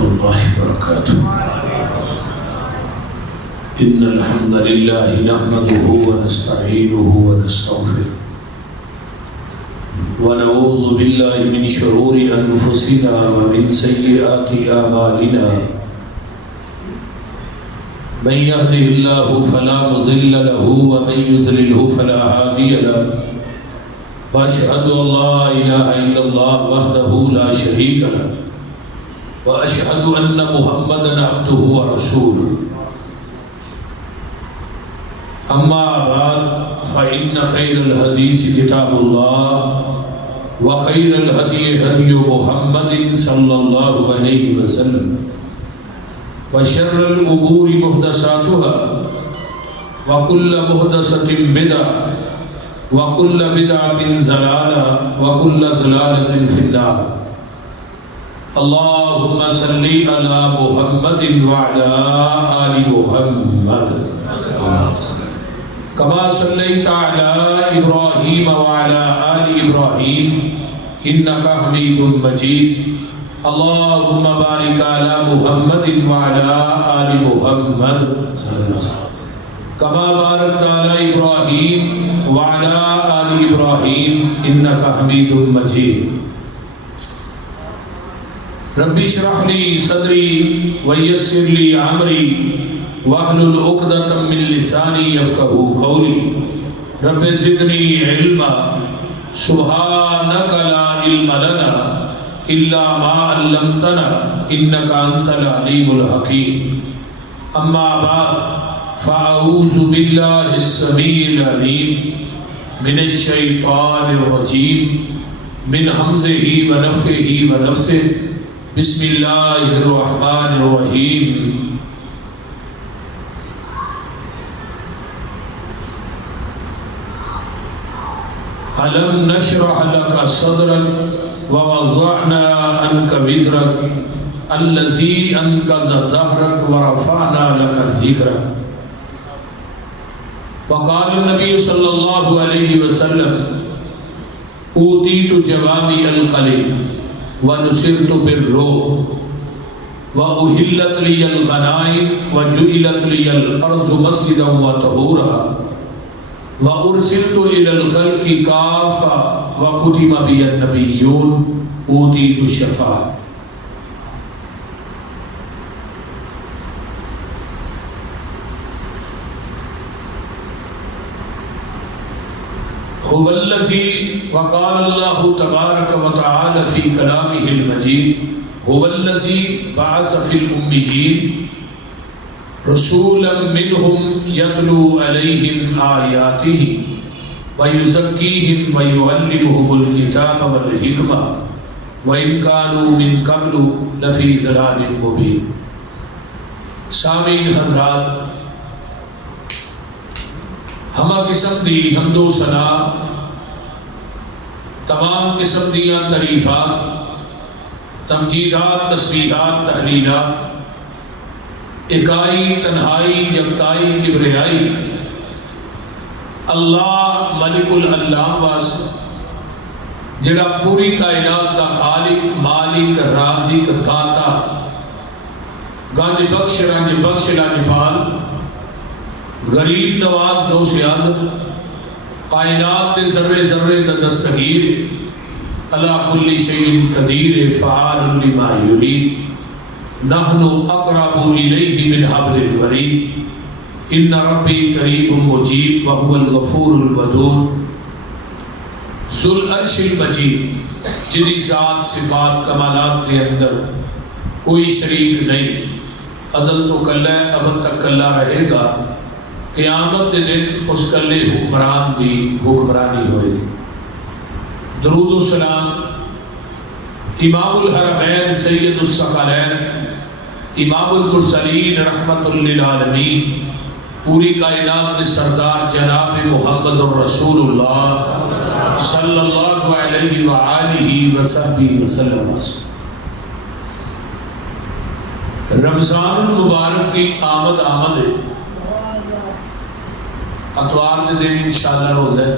الله وبركاته. إن الحمد لله نحمده ونستعينه ونستغفره ونعوذ بالله من شرور أنفسنا ومن سيئات أعمالنا. من يهده الله فلا مضل له ومن يضلله فلا هادي له. وأشهد أن لا إله إلا الله وحده لا شريك له وأشهد أن محمدًا عبده ورسوله. أما بعد فإن خير الحديث كتاب الله وخير الهدي هدي محمد صلى الله عليه وسلم وشر الأمور محدثاتها وكل محدثة بدعة وكل بدعة ضلالة وكل ضلالة في النار. اللهم صل على محمد وعلى آل محمد كما صليت على إبراهيم وعلى آل إبراهيم إنك حميد مجيد. اللهم بارك على محمد وعلى آل محمد كما باركت على إبراهيم وعلى آل إبراهيم إنك حميد مجيد. رب اشرح لي صدري ويسر لي أمري واحلل عقدة من لساني يفقهوا قولي. رب زدني علما سبحانك لا علم لنا إلا ما علمتنا إنك أنت العليم الحكيم. أما بعد فأعوذ بالله السميع العليم من الشيطان الرجيم من همزه ونفخه ونفثه. بسم الله الرحمن الرحيم. ألم نشرح لك صدرك ووضعنا عنك وزرك الذي أنقض ظهرك ورفعنا لك ذكرك. وقال النبي صلى الله عليه وسلم أوتيت جوامع الكلم ونصرت بالروح وأحلت لي الغنائم وجعلت لي الأرض مسجدا وطهورا وأرسلت إلى الخلق كافة وختم بي النبيون أوتيت الشفاعة. هو الذي وقال الله تبارك وتعالى في كلامه المجيد هو الذي بعث في الأميين رسولا منهم يتلو عليهم آياته ويزكيهم ويعلمهم الكتاب والحكمة وإن كانوا من قبل لفي ضلال مبين. سامعین حضرات، ہمہ قسم دی حمد و ثنا، تمام قسم دیاں تعریفات، تمجیدات، تسبیحات، تحلیلات، اکائی، تنہائی، یکتائی، کبریائی اللہ ملک العلام واسطے جڑا پوری کائنات کا خالق، مالک، رازق، داتا، گنج بخش، رنج بخش، لاجپال، غریب نواز، غوث اعظم، کائنات کے ذرے ذرے کا دستگیر، علی کل شیء قدیر، فعال لما یرید، نحن اقرب الیہ من حبل الورید، ان ربی قریب مجیب وهو الغفور الودود، ذو العرش المجید، جدی ذات، صفات، کمالات کے اندر کوئی شریک نہیں، ازل تو کلہ ابد تک کلہ رہے گا، قیامت کے دن اس کلے حکمران دی حکمرانی ہوئے. درود و سلام امام الحرمین سید الثقلین امام المرسلین رحمت للعالمین پوری کائنات کے سردار جناب محمد الرسول اللہ صلی اللہ علیہ وآلہ وصحبہ وسلم. رمضان المبارک کی آمد ہے. اتوار کے دن انشاءاللہ روزہ ہے.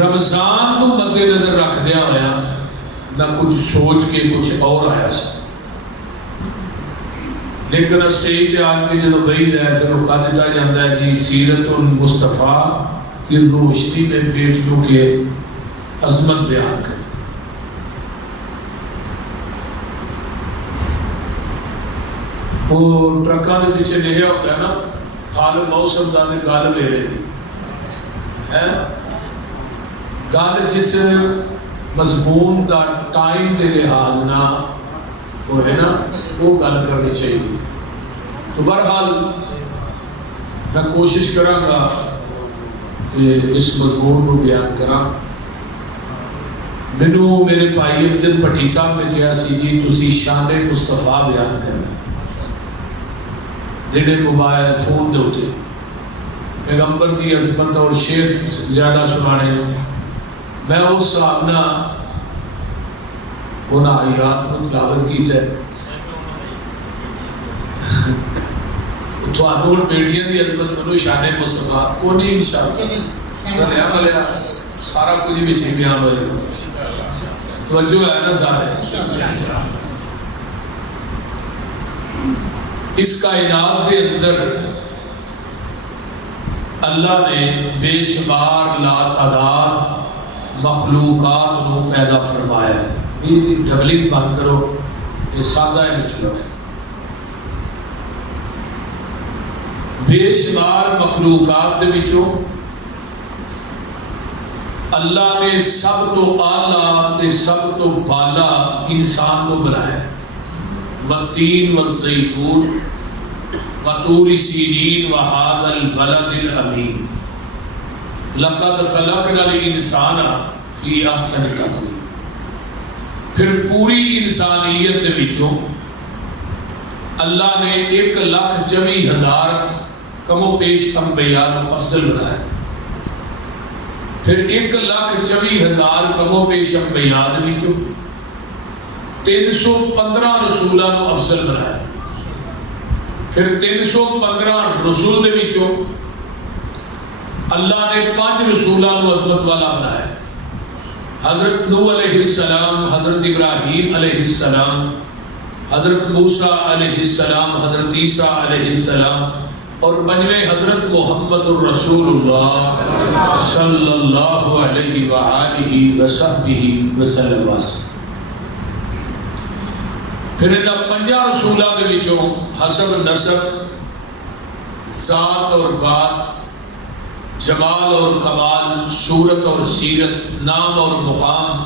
رمضان کو مد نظر رکھ دیا ہوا نہ کچھ سوچ کے کچھ اور آیا سا. لیکن اسٹیج پہ آ کے جب بہی ہے پھر وہ کہا دیتا جاتا ہے جی سیرت المصطفیٰ کی روشنی میں بیٹیوں کے عظمت بیان کریں. وہ ٹرکاں کے پیچھے لکھا ہوتا ہے نا حال موسم کا گل میرے ہے گل جس مضمون کا ٹائم کے لحاظ نہ وہ ہے نا وہ گل کرنی چاہیے. تو بہرحال میں کوشش کراں گا کہ اس مضمون کو بیان کراں. مینوں میرے بھائی امجد بھٹی صاحب نے کہا سی جی تسی شان مصطفیٰ بیان کرنا جڑے موبائل فون دے ہوتے پیغمبر کی عظمت اور شعر زیادہ سنانے نے میں اس حساب نہ انہاں آیات کو تلاوت کیتا ہے. تھانوں بیٹیاں دی عظمت منو شان مصطفیٰ کو نہیں انشاءاللہ سارا کچھ بھی بیان ہوئے گا. توجہ ہے نا سارے. اس کائنات کے اندر اللہ نے بے شمار لا تعداد مخلوقات کو پیدا فرمایا. یہ ڈبلنگ بند کرو یہ سادہ ہے نہیں چلو. بے شمار مخلوقات دے وچوں اللہ نے سب تو اعلیٰ تے سب تو بالا انسان کو بنایا. والتین والزیتون وطور سینین وہذا البلد الامین لقد خلقنا الانسان فی احسن تقویم. پھر پوری انسانیت وچوں اللہ نے 1,24,000 کم و پیش انبیاء کو افضل بنایا. پھر 1,24,000 کم و پیش انبیاء وچوں 315 رسولاں کو افضل بنایا. پھر 315 رسول دے وچوں اللہ نے 5 رسولاں کو عظمت والا بنایا. حضرت نوح علیہ السلام، حضرت ابراہیم علیہ السلام، حضرت موسیٰ علیہ السلام، حضرت عیسیٰ علیہ السلام اور پنجویں حضرت محمد الرسول اللہ صلی اللہ علیہ وآلہ وصحبہ وسلم. پھر انہاں 5 رسولاں دے وچوں حسب نسب، ذات اور بات، جمال اور کمال، صورت اور سیرت، نام اور مقام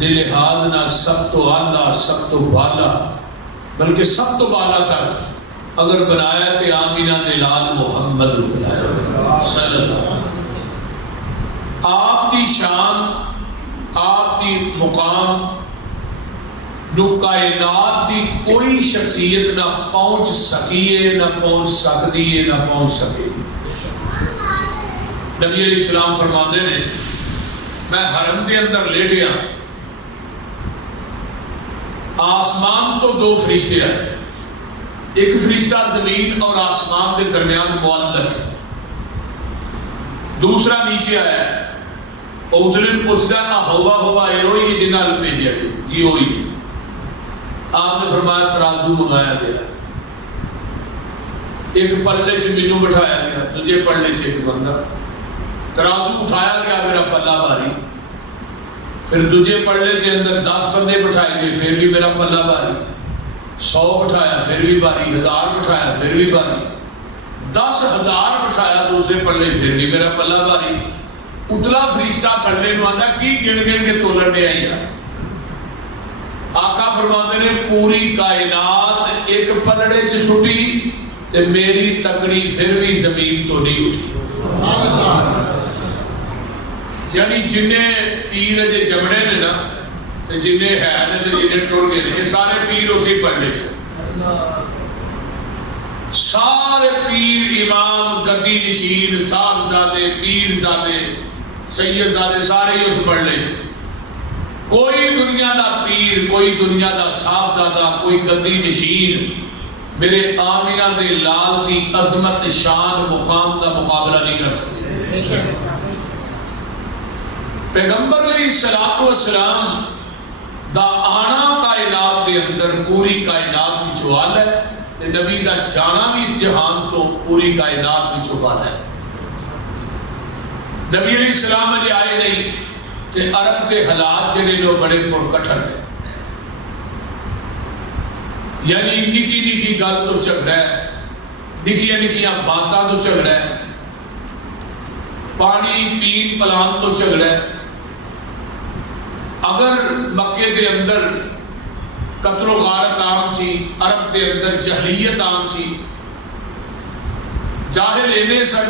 دے لحاظ نہ سب تو اعلیٰ سب تو بالا بلکہ سب تو بالا تھا اگر بنایا تے آمینہ دلال محمد بنایا صلی اللہ علیہ وسلم. آپ دی شان آپ دی مقام نو کائنات دی کوئی شخصیت نہ پہنچ سکیے نہ پہنچ سکتی ہے نہ پہنچ سکے. نبی علیہ السلام فرماتے ہیں میں حرم کے اندر لیٹیا آسمان تو 2 فرشتے آئے. ایک فرشتہ زمین اور آسمان کے درمیان معلق ہے، دوسرا نیچے آیا ہے. ادھر پوچھتا نہ ہوا ہے وہی جنہ بھیجا گیا جی وہی. آپ نے فرمایا ترازو منگایا گیا، ایک پلے چ مینوں بٹھایا گیا، دوسرے پلے چ ایک بندہ. ترازو اٹھایا گیا میرا پلہ بھاری. پھر دوسرے پلے کے اندر 10 بندے بٹھائے گئے پھر بھی میرا پلہ بھاری. 100 بٹھایا پھر بھی بھاری، 1000 بٹھایا پھر بھی بھاری، 10,000 بٹھایا دوسرے پلے پھر بھی میرا پلہ بھاری. اتلا فرشتہ تھلے نو آندا کی گن گن کے تولن دے آئی. آقا فرماتے نے پوری کائنات ایک پلڑے چ سٹی تے میری تکڑی پھر بھی زمین تو نہیں اٹھی. یعنی جنہیں پیر جے جمڑے نے نا تے جنہیں ہے نے تے جنہیں ٹر گئے نے سارے پیر اسی پلڑے چ. سارے پیر امام گدی نشین صاحبزادے پیرزادے سیدزادے سارے اس پلڑے چ. کوئی دنیا دا پیر، کوئی دنیا دا صاحبزادہ، کوئی گدی نشین میرے آمینہ دے لال دی عظمت شان مقام دا مقابلہ نہیں کر سکتے. پیغمبر علیہ السلام دا آنا کائنات دے اندر پوری کائنات کی جوال ہے تے تے نبی دا جانا بھی اس جہان تو پوری کائنات میں چھپا ہے۔ نبی علیہ السلام اجے آئے نہیں کہ عرب کے حالات جڑے لوگ بڑے پرکٹھن ہیں، یعنی نکی نکی گل تو جھگڑا ہے، نکیاں نکیاں باتاں تو جھگڑا ہے، پانی پین پلان تو جھگڑا ہے۔ اگر مکے دے اندر قتل و غارت عام سی، عرب دے اندر جہلیت عام سی، جاہل اینے سن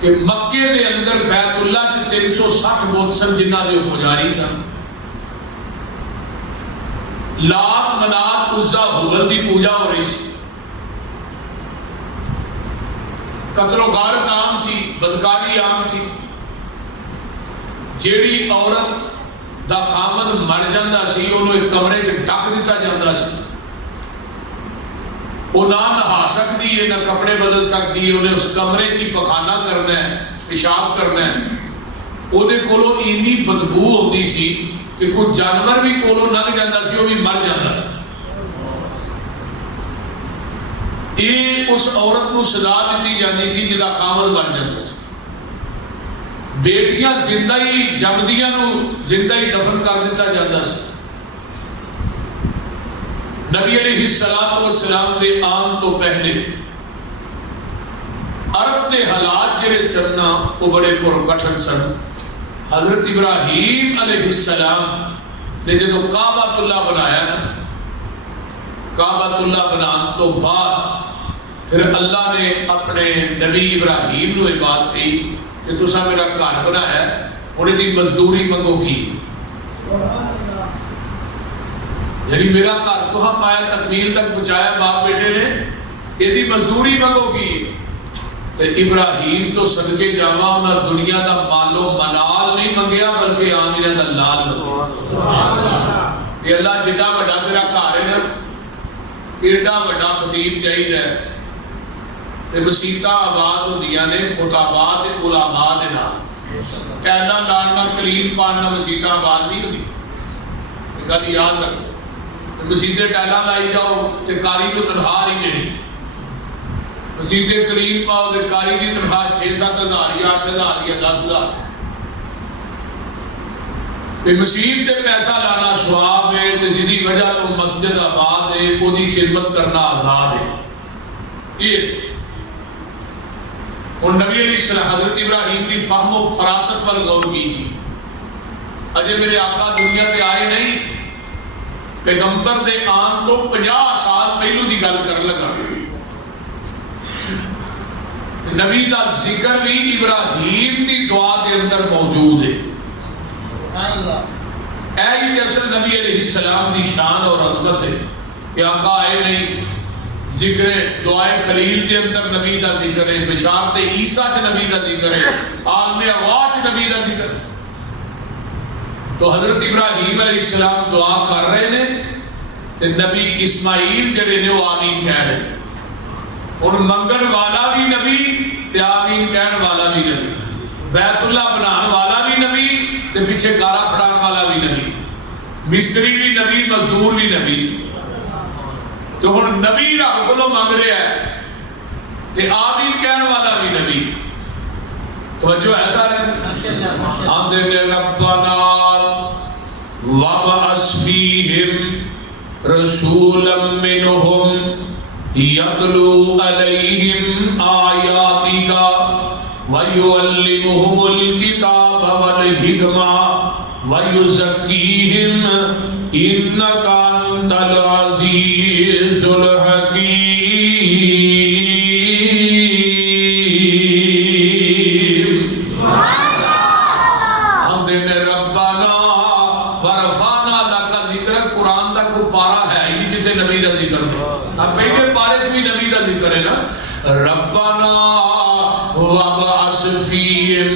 کہ مکے دے اندر بیت اللہ چ 360 بت سن جنہ دے پجاری سن، لات منات عزا ہبل دی پوجا ہو رہی سی، قتل و غارت عام سی، بدکاری عام سی، جیڑی عورت دا خامد مر جاندہ سی انہوں ایک کمرے چ ڈک دیتا جاندہ سی، وہ نہ نہا سکتی ہے، نہ کپڑے بدل سکتی ہے، انہیں اس کمرے چی پخانہ کرنا ہے، پیشاب کرنا ہے۔ وہ دے کولو اینی بدبو ہوتی سی کہ کوئی جانور بھی کولو لنگ جاندہ سی وہ بھی مر جاندہ سی۔ یہ اس عورت کو سزا دیتی جاندی سی جدا خامد مر جاندہ سی۔ بیٹیاں زندہ ہی جمدیاں نو زندہ ہی دفن کر دیتا جاندہ سی۔ نبی علیہ السلام دے آن تو پہلے عرب دے حالات جڑے سننا وہ بڑے پرکٹھن سن۔ حضرت ابراہیم علیہ السلام نے جب کعبۃ اللہ بنایا نا، کعبۃ اللہ بنان تو بعد پھر اللہ نے اپنے نبی ابراہیم نو بات کی کہ تسا میرا گھر بنایا ہے، انہیں دی مزدوری منگو کی، یعنی میرا گھر تو ہم پایا تکمیل تک پہنچایا باپ بیٹے نے، یہ دی مزدوری منگو کی۔ تو ابراہیم تو صدقے جاوا انہاں دنیا دا مالو منال نہیں منگیا بلکہ آمینہ دا لال منگیا۔ یہ اللہ جڑا بڑا تیرا گھر ہے نا، ایڈا بڑا خطیب چاہیے تے مسیتاں آباد ہوندیاں نے خطابات علماء دے نال، ٹیلاں لالنا کلیم پاننا مسیتاں آباد نہیں ہوندی، یہ گل یاد رکھو۔ مسیتے ٹیلاں لائی جاؤ تے کاری کو تنخواہ نہیں دینی، مسیتے کلیم پاؤ تے کاری کی تنخواہ 6-7 ہزار یا 8 ہزار یا 10 ہزار۔ تے مسیت تے پیسہ لانا ثواب ہے تے جدی وجہ تو مسجد آباد ہے، وہ دی خدمت کرنا آزاد ہے۔ یہ اور نبی علیہ السلام حضرت ابراہیم کی فہم و فراست پر غور کیجیے۔ اجے میرے آقا دنیا پہ آئے نہیں، پیغمبر دے آن تو 50 سال پہلو دی گل کر لگا۔ نبی دا ذکر بھی ابراہیم دی دعا دے اندر موجود ہے۔ اے ہی اصل نبی علیہ السلام دی شان اور عظمت ہے کہ آقا آئے نہیں، ذکر دعائے خلیل دے اندر نبی دا ذکر ہے، بشارت عیسیٰ چ نبی دا ذکر ہے، عالم ارواح چ نبی دا ذکر ہے۔ تو حضرت ابراہیم علیہ السلام دعا کر رہے نے تے نبی اسماعیل جڑے نے وہ آمین کہہ رہے ہیں۔ اور منگن والا بھی نبی تے آمین کہن والا بھی نبی، بیت اللہ بنان والا بھی نبی تے پیچھے گارا پھڑان والا بھی نبی، مستری بھی نبی، مزدور بھی نبی۔ تو ہن نبی رب کو مانگ رہا ہے تے آمین کہن والا بھی نبی۔ توجہ ایسا رہے آدھے نے ربنا وَبَعَثْ فِيهِمْ رَسُولًا مِّنْهُمْ يَتْلُو عَلَيْهِمْ آيَاتِكَ وَيُعَلِّمُهُمُ الْكِتَابَ وَالْحِكْمَةَ وَيُزَكِّيهِمْ إِنَّكَ أَنْتَ الْعَزِيزُ الْحَكِيمُ۔ ربنا وابعث فيهم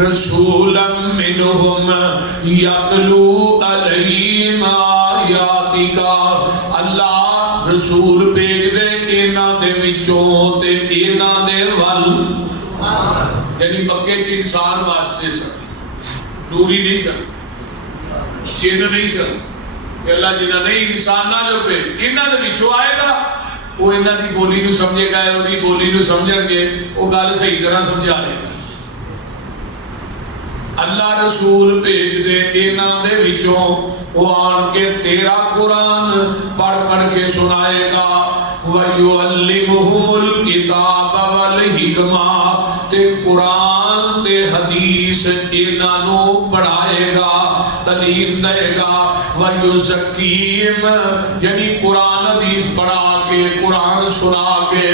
رسولا منهم يتلو عليهم آياتك۔ اللہ رسول بھیج دے انہاں دے وچوں تے انہاں دے ول، یعنی مکے چ انسان واسطے سن، دوری نہیں سن، چن نہیں سن، کہ اللہ جنہ نہیں انسان نہ جو پہ انہاں دے وچوں آئے گا وہ انہاں دی بولی نو سمجھے گا اور دی بولی نو سمجھن گے وہ گل صحیح طرح سمجھا لے گا اللہ رسول بھیج دے انہاں دے وچوں وہ آن کے تیرا قرآن پڑھ کے سنائے گا وَيُعَلِّمُهُمُ الْكِتَابَ وَالْحِكْمَةَ تے قرآن تے حدیث انہوں پڑھائے گا تعلیم دے گا وَيُزَكِّيهِمْ یعنی قرآن حدیث پڑھا کے قرآن سنا کے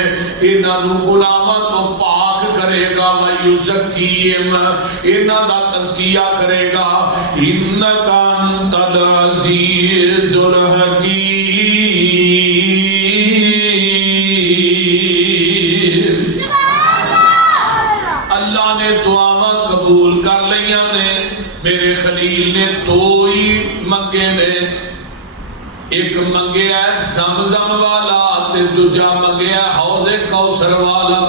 انہوں غلامت و پاک کرے گا وَيُزَكِّيهِمْ انہوں دا تزکیہ کرے گا اِنَّكَ أَنْتَ الْعَزِيزُ الْحَكِيمُ اللہ نے دعاواں قبول کر لیاں نے میرے خلیل نے دو ہی منگے نے ایک منگے ہے زمزم والا تے دوجا منگے ہے حوض کوثر والا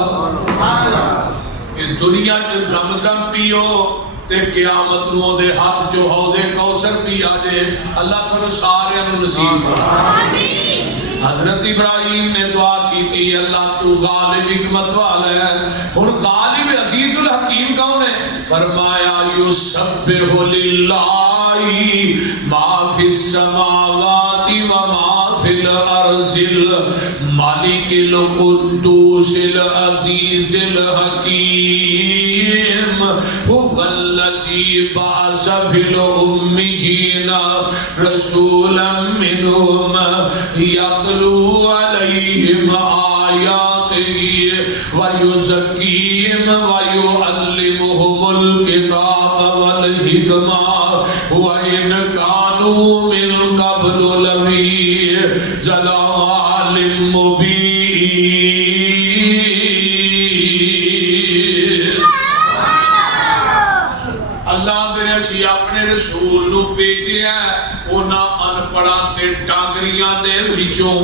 کہ دنیا کے زمزم پیو تے قیامت نو دے ہاتھ جو حوض کوثر پیا جے اللہ تعالی سارے نصیب فرمائے حضرت ابراہیم نے دعا کی تھی اللہ تو غالب حکمت والا ہے اور غالب عزیز الحکیم کون ہے فرمایا یسبح للہ ما فی السماوات وما فی الارض المالک القدوس العزیز الحکیم هو الذی بعث فی الأمیین رسولا منهم یتلو علیہم آیاتہ ویزکیہم ویعلمہم الکتاب والحکمہ وَإِنْ كَانُوا مِنْ قَبْلُ لَفِي ضَلَالٍ مُبِينٍ اللہ نے اسی اپنے رسول نو بھیجے ہیں انہاں ان پڑھاں تے ڈانگریاں دے وچوں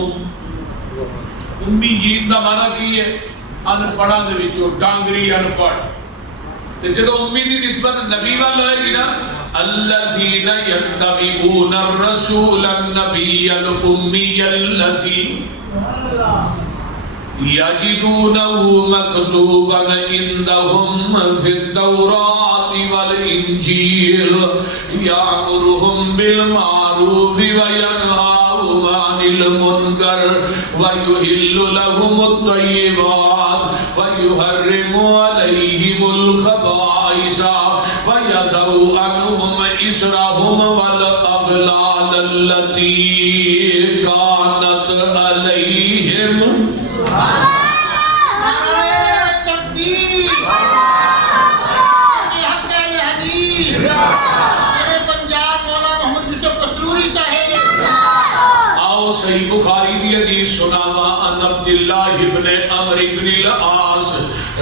امیین دا معنی کی ہے ان پڑھاں دے وچوں ڈانگری ان پڑھ تے جدو امی دی نسبت نبی والا ہوئے گی نا الذین یتبعون الرسول النبی الامی الذی یجدونہ مکتوبا عندہم فی التوراۃ والانجیل یامرہم بالمعروف وینہاہم عن المنکر ویحل لہم الطیبات ویحرم علیہم الخبائث ویضع عنہم اسرہم والاغلال التي كانت علیہم صحیح بخاری دی حدیث سناوا ان عبداللہ ابن عمرو ابن العاص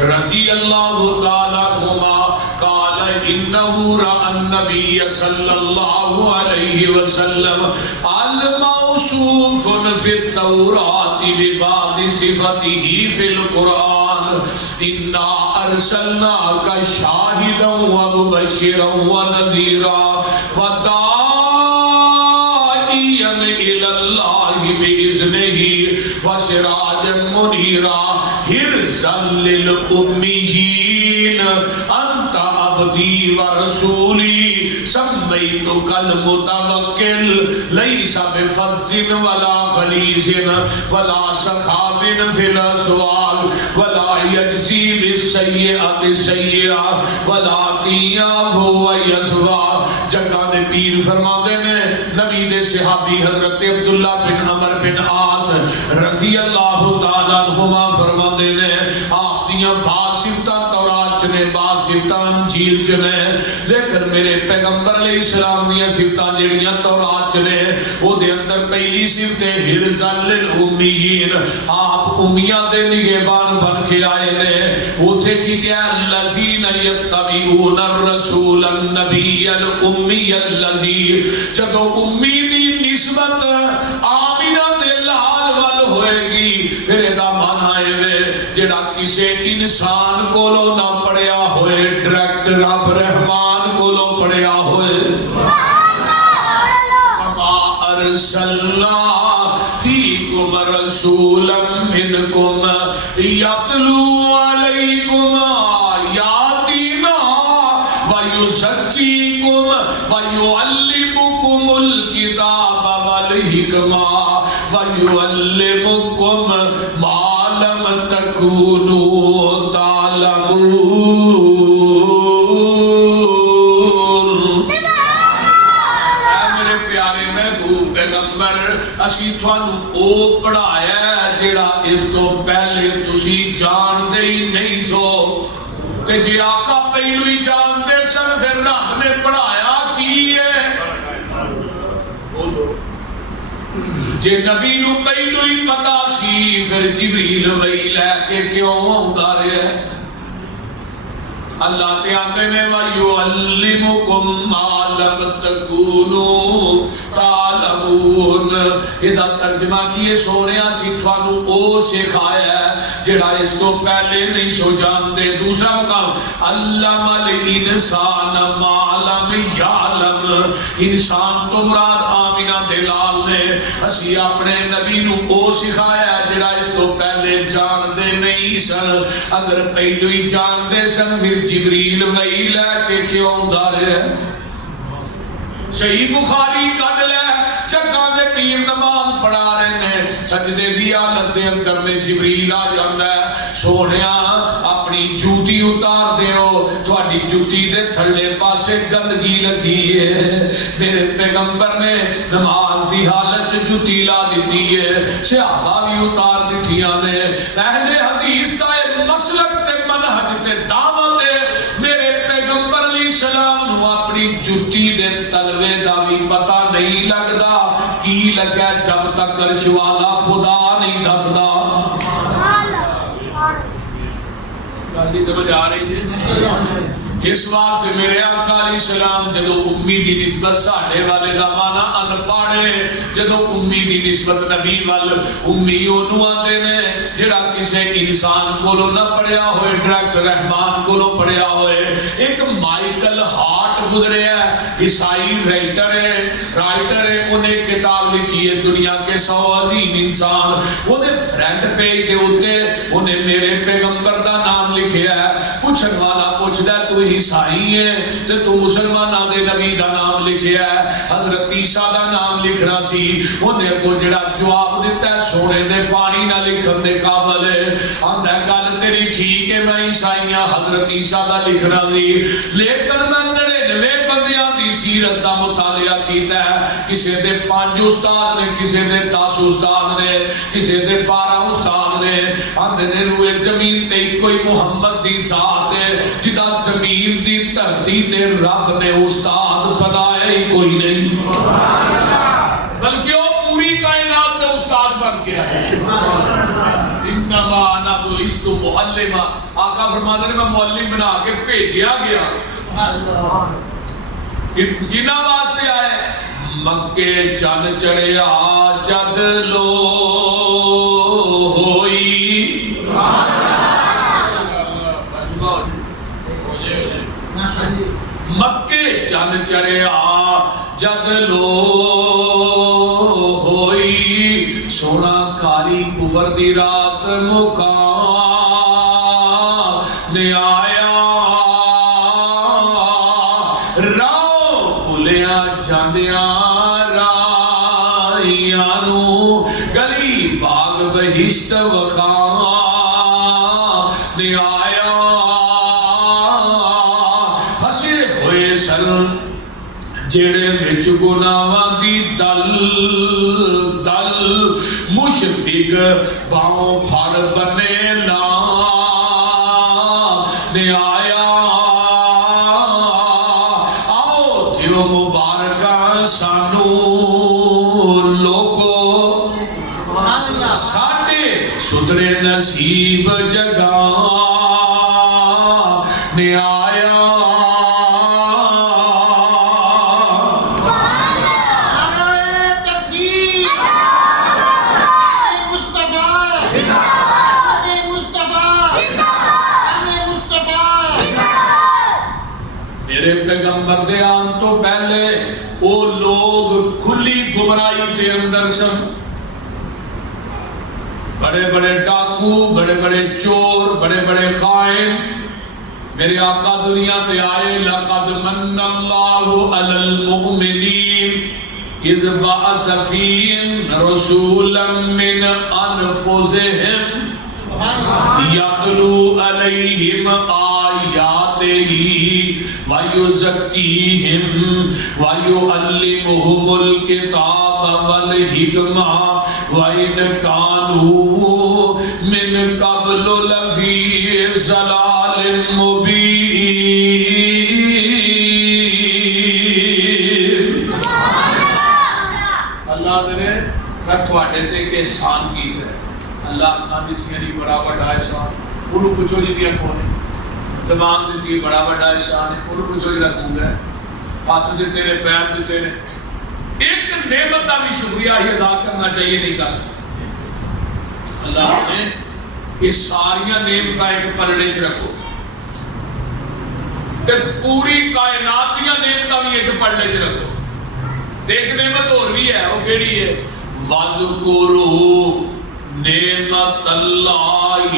رضی اللہ تعالی عنہما قال انه رأى النبي صلی اللہ علیہ وسلم الموصوف فی التوراۃ ببعض صفته فی القرآن انا ارسلناک شاہدا ومبشرا ونذیرا وسراجا منيرا حرزا للأميين أنت عبدي ورسولي سميتك المتوكل ليس بفظ ولا غليظ ولا سخاب في الأسواق ولا يجزي بالسيئة سيئة ولكن يعفو ويصفح جگہ دے پیر فرماتے ہیں نبی دے صحابی حضرت عبداللہ بن عمر بن عاص رضی اللہ تعالیٰ عنہما فرماتے ہیں آپ دیاں باسفتہ تورات چنے باسفتہ انجیل چنے لیکن میرے پیغمبر علیہ السلام دیاں صفتہ جڑیاں تورات چنے وہ دے اندر پہلی صفت حرزا للأمیین آپ امیاں دے نگہبان بن کے آئے نے وہ تھے کی کیا الذین یتبعون الرسول النبی الامی الذی جدو امی دی نسبت آمینہ دے لال وال ہوئے گی پھر ایدہ معنی ہے جڑا کسے انسان کو لو نہ پڑیا ہوئے ڈریکٹ رب رحمان کو لو پڑیا ہوئے ارسلنا فیکم رسولا منکم یتلو علیکم آیاتنا ویزکیکم ویعلمکم الکتاب والحکمہ ویعلمکم ما لم تکونوا تعلمون۔ اے میرے پیارے محبوب پیغمبر، اسی تھانوں او پڑھایا ہے جڑا اس تو پہلے تسی جان دے ہی نہیں سو، تے جی آقا پہلو ہی جانتے سن پھر رب نے پڑھایا کی ہے؟ جے نبی نو پہلو ہی پتا سی پھر جبریل وہی لے کے کیوں آندا رہے؟ اللہ تے آندے نے وَيُعَلِّمُكُمْ مَا لَمْ تَكُونُوا تَعْلَمُونَ۔ یہ ترجمہ کیے سونیا سی تھانوں او سکھایا ہے جڑا اس تو پہلے نہیں سو جانتے۔ دوسرا مقام علم الانسان ما لم یعلم، انسان تو مراد آمینہ دلال نے اسی اپنے نبی نو او سکھایا ہے جڑا اس تو پہلے جان دے نہیں سن، اگر پہلو ہی جان دے سن پھر جبریل وہی لے کے کیوں دارے ہیں؟ صحیح بخاری کڈ لے چکاں دے پیر نماز پڑھا رہے ہیں، سجدے دی حالت دے اندر میں جبریل آ جاندا ہے، سونیا اپنی جوتی اتار دیو، تھوڑی جوتی دے تھلے پاسے گندگی لگی ہے۔ میرے پیغمبر نے نماز دی حالت جوتی لا دیتی ہے، صحابہ بھی اتار دیتیاں نے۔ اہل حدیث دا مسلک تے منہج تے دعوت ہے، میرے پیغمبر علیہ السلام نو اپنی جوتی دے تلوے دا بھی پتہ نہیں لگدا کی لگا جب تک عرش والا خدا نہیں دسدا۔ گل سمجھ آ رہی ہے؟ اس واسطے میرے آقا علیہ السلام جدو امی دی نسبت ساڑھے والے دا مانا ان پاڑے، جدو امی دی نسبت نبی وال امی انہوں آندے نے جڑا کسے انسان کو نہ پڑھیا ہوئے، ڈائریکٹ رحمان کو پڑھیا ہوئے۔ ایک مائیکل ہارٹ گزرے ہے، عیسائی رائٹر ہے، انہیں کتاب لکھی ہے دنیا کے 100 عظیم انسان، انہیں فرنٹ پیج دے ہوتے انہیں میرے پیغمبر دا نام لکھیا ہے۔ پوچھن والا پوچھدا ہے تو عیسائی ہے تو مسلمانہ دے نبی دا نام لکھیا ہے، حضرت عیسیٰ دا نام لکھنا سی، انہیں کو جڑا جواب دیتا ہے سونے دے پانی نہ لکھن دے قابل ہے، آندہ ہے گل تیری ٹھیک ہے میں عیسائیاں حضرت عیسیٰ دا لکھنا سی، لیکن میں 99 بندیاں دی سیرت دا مطالعہ کیتا ہے، کسے دے 5 استاد نے، کسے دے 10 استاد نے، کسے دے 12 استاد نے، آندھے نے روئے زمین تے کوئی محمد دی ذات ہے جدا زمین دی دھرتی تے رب نے استاد بنایا ہی کوئی نہیں، بلکہ وہ پوری کائنات تے استاد بن کے آئے۔ انما انا بعثت معلما، آقا فرماتے ہیں میں معلم بنا کے بھیجا گیا۔ جنہ واسطے آئے مکے چن چڑھیا جد لو ہوئی، مکے چن چڑھیا جد لو ہوئی، سونا کاری کفر دی رات مقام نے آیا، راؤ بھولیا جاندیاں رائیاں نو، گلی باغ بہشت وخام نے آیا، ہسے ہوئے سن جڑے وچ گناہاں دی دل دل، مشفق باؤں پھڑ بنے لا نے آیا، آؤ دیو مبارکہ سانو لوگو، ساڑھے سترے نصیب جگہ نے آیا، پیغمبر دے آن تو پہلے وہ لوگ کھلی گمراہ برائی تے اندر سن، بڑے بڑے ڈاکو، بڑے بڑے چور، بڑے بڑے خائن میرے آقا دنیا تے آئے. لقد من اللہ علی المؤمنین اذ بعث فیہم رسولا من انفسہم یتلو علیہم آیاتہ ویزکیہم ویعلمہم الکتاب والحکمہ وَإِنْ كَانُوا مِنْ قَبْلُ لَفِي ضَلَالٍ مُبِينٍ. اللہ نے میں تھوڑے تے کے احسان کیتے ہیں. اللہ کھانے تھی نہیں بڑا بڑا احسان. انہوں پوچھو جی دیا کون ہے؟ زبان دیتی ہے بڑا بڑا احسان ہے. انہوں پوچھو جی رکھوں گا ہاتھ دیتے ہیں، پیر دیتے ہیں. ایک نعمت کا بھی شکریہ ہی ادا کرنا چاہیے، نہیں کر سکتے. اللہ نے یہ ساری نعمت ایک پلڑے چ رکھو تے پوری کائنات کی نعمت بھی ایک پلڑے چ رکھو. ایک نعمت اور بھی ہے، وہ کیڑی ہے؟ وَذْكُرُوا نعمت اللہ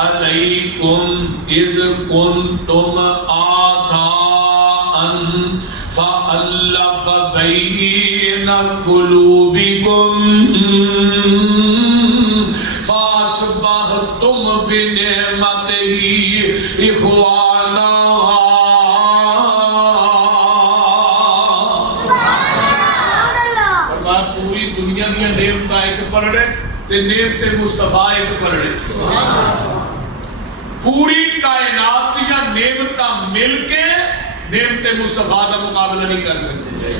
علیکم اذ کنتم آداء فألف بین قلوبکم فاصبحتم بنعمتہ اخوانا. پوری دنیا کی نعمت ایک پلڑے تے نعمت مصطفیٰ ایک پلڑے. پوری کائنات کی نعمت مل کے نعمت مصطفیٰ کا مقابلہ نہیں کر سکتے.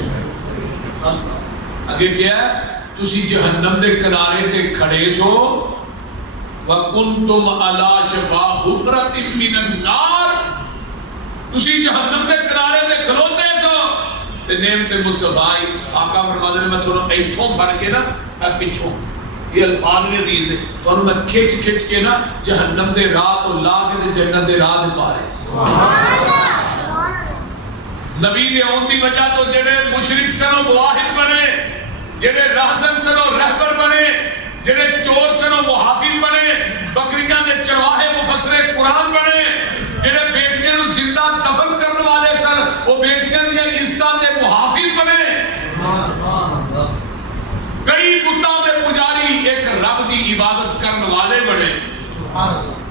آگے کیا ہے؟ تسی جہنم دے کنارے تے کھڑے سو وَكُنْتُمْ عَلَى شَفَا حُفْرَةٍ مِّنَ النَّارِ. تسی جہنم دے کنارے تے کھلوتے سو تے نعمت مصطفیٰ. آقا فرماتے ہیں میں تھوڑا ایتھوں پھڑ کے نا پچھوں، یہ الفاظ نے حدیث دے تھوڑا میں کھچ کے نا جہنم دے راہ تو لا کے تے جنت دے راہ دے پارے. نبی دے آن دی وجہ تو جڑے مشرک سن و مواحد بنے، جڑے راہزن سن و رہبر بنے، جڑے چور سن و محافظ بنے، بکریاں دے چرواہے مفسر قرآن بنے، جڑے بیٹیاں نو زندہ دفن کرنے والے سن وہ بیٹیاں دیا عزتاں دے محافظ بنے. کئی بتاں دے پجاری ایک رب دی عبادت کرنے والے بنے.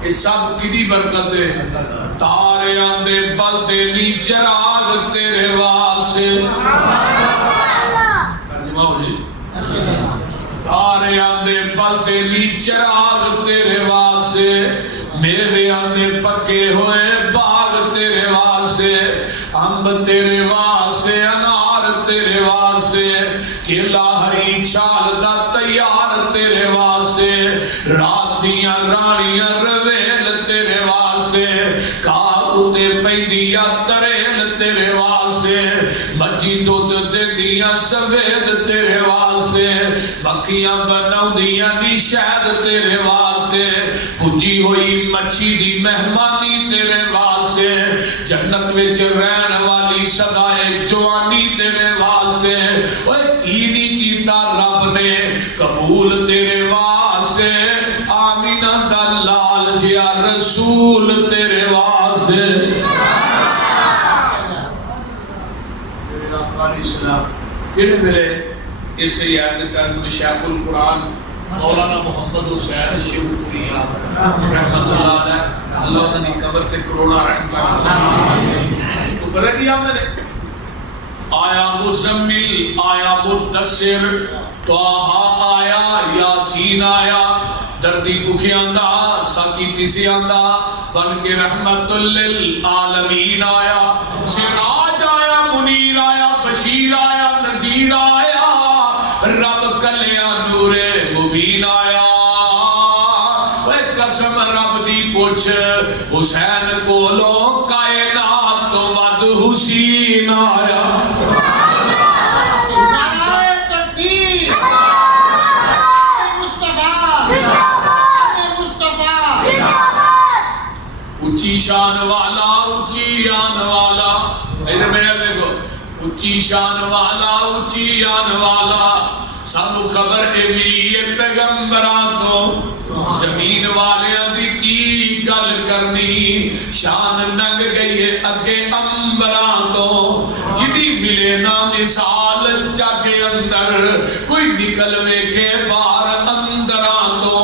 یہ سب کدی برکت ہے؟ تاریاں دے بل دے نی چراغ تیرے واسطے. ترجمہ ہو جی. تاریاں دے بل دے نی چراغ تیرے واسطے، میویاں دے پکے ہوئے باغ تیرے واسطے، امب تیرے واسطے، انار تیرے واسطے، کیلا ہری چھال دا تیار تیرے واسطے، رات دیاں رانیاں رویل تیرے واسطے، کاؤ تے پیندیاں تریل تیرے واسطے، مجھی دودھ دے دیاں سفید تیرے واسطے، مکھیاں بناؤں دیاں نی شہد تیرے واسطے، پجی ہوئی مچھی دی مہمانی تیرے واسطے، جنت وچ رہن والی صدائے جوانی تیرے واسطے. اوے کی نہیں کیتا رب نے قبول تیرے واسطے، آمینہ دا لال جیا رسول تیرے واسطے. میرے آقا علیہ السلام کہنے ملے اس سے یاد کرنے شیخ القرآن مولانا محمد حسین شیخ پوری رحمت اللہ علیہ. اللہ انہوں نے قبر تے کروڑا رحمت اللہ. تو بلے کیا میں نے آیا مزمل، آیا مدثر، توہا آیا، یاسین آیا، دردی بکھیاں دا ساکی تیسیاں دا بن کے رحمت للعالمین آیا. سراج آیا، منیر آیا، بشیر آیا، نذیر آیا، رب کلیاں نور مبین آیا. قسم رب دی پوچھ حسین کولو کائنات تو ود حسین آیا. اچھی شان والا، اچھی آن والا، ادھر میرے دیکھو، اچھی اچھی شان والا اچھی آن والا سانو خبر اے ملی ہے پیغمبران تو زمین والیاں دی کی گل کرنی شان نگ گئی ہے اگے امبران تو جدی ملے نا مثال جگ اندر کوئی نکل ویکھے بار اندران تو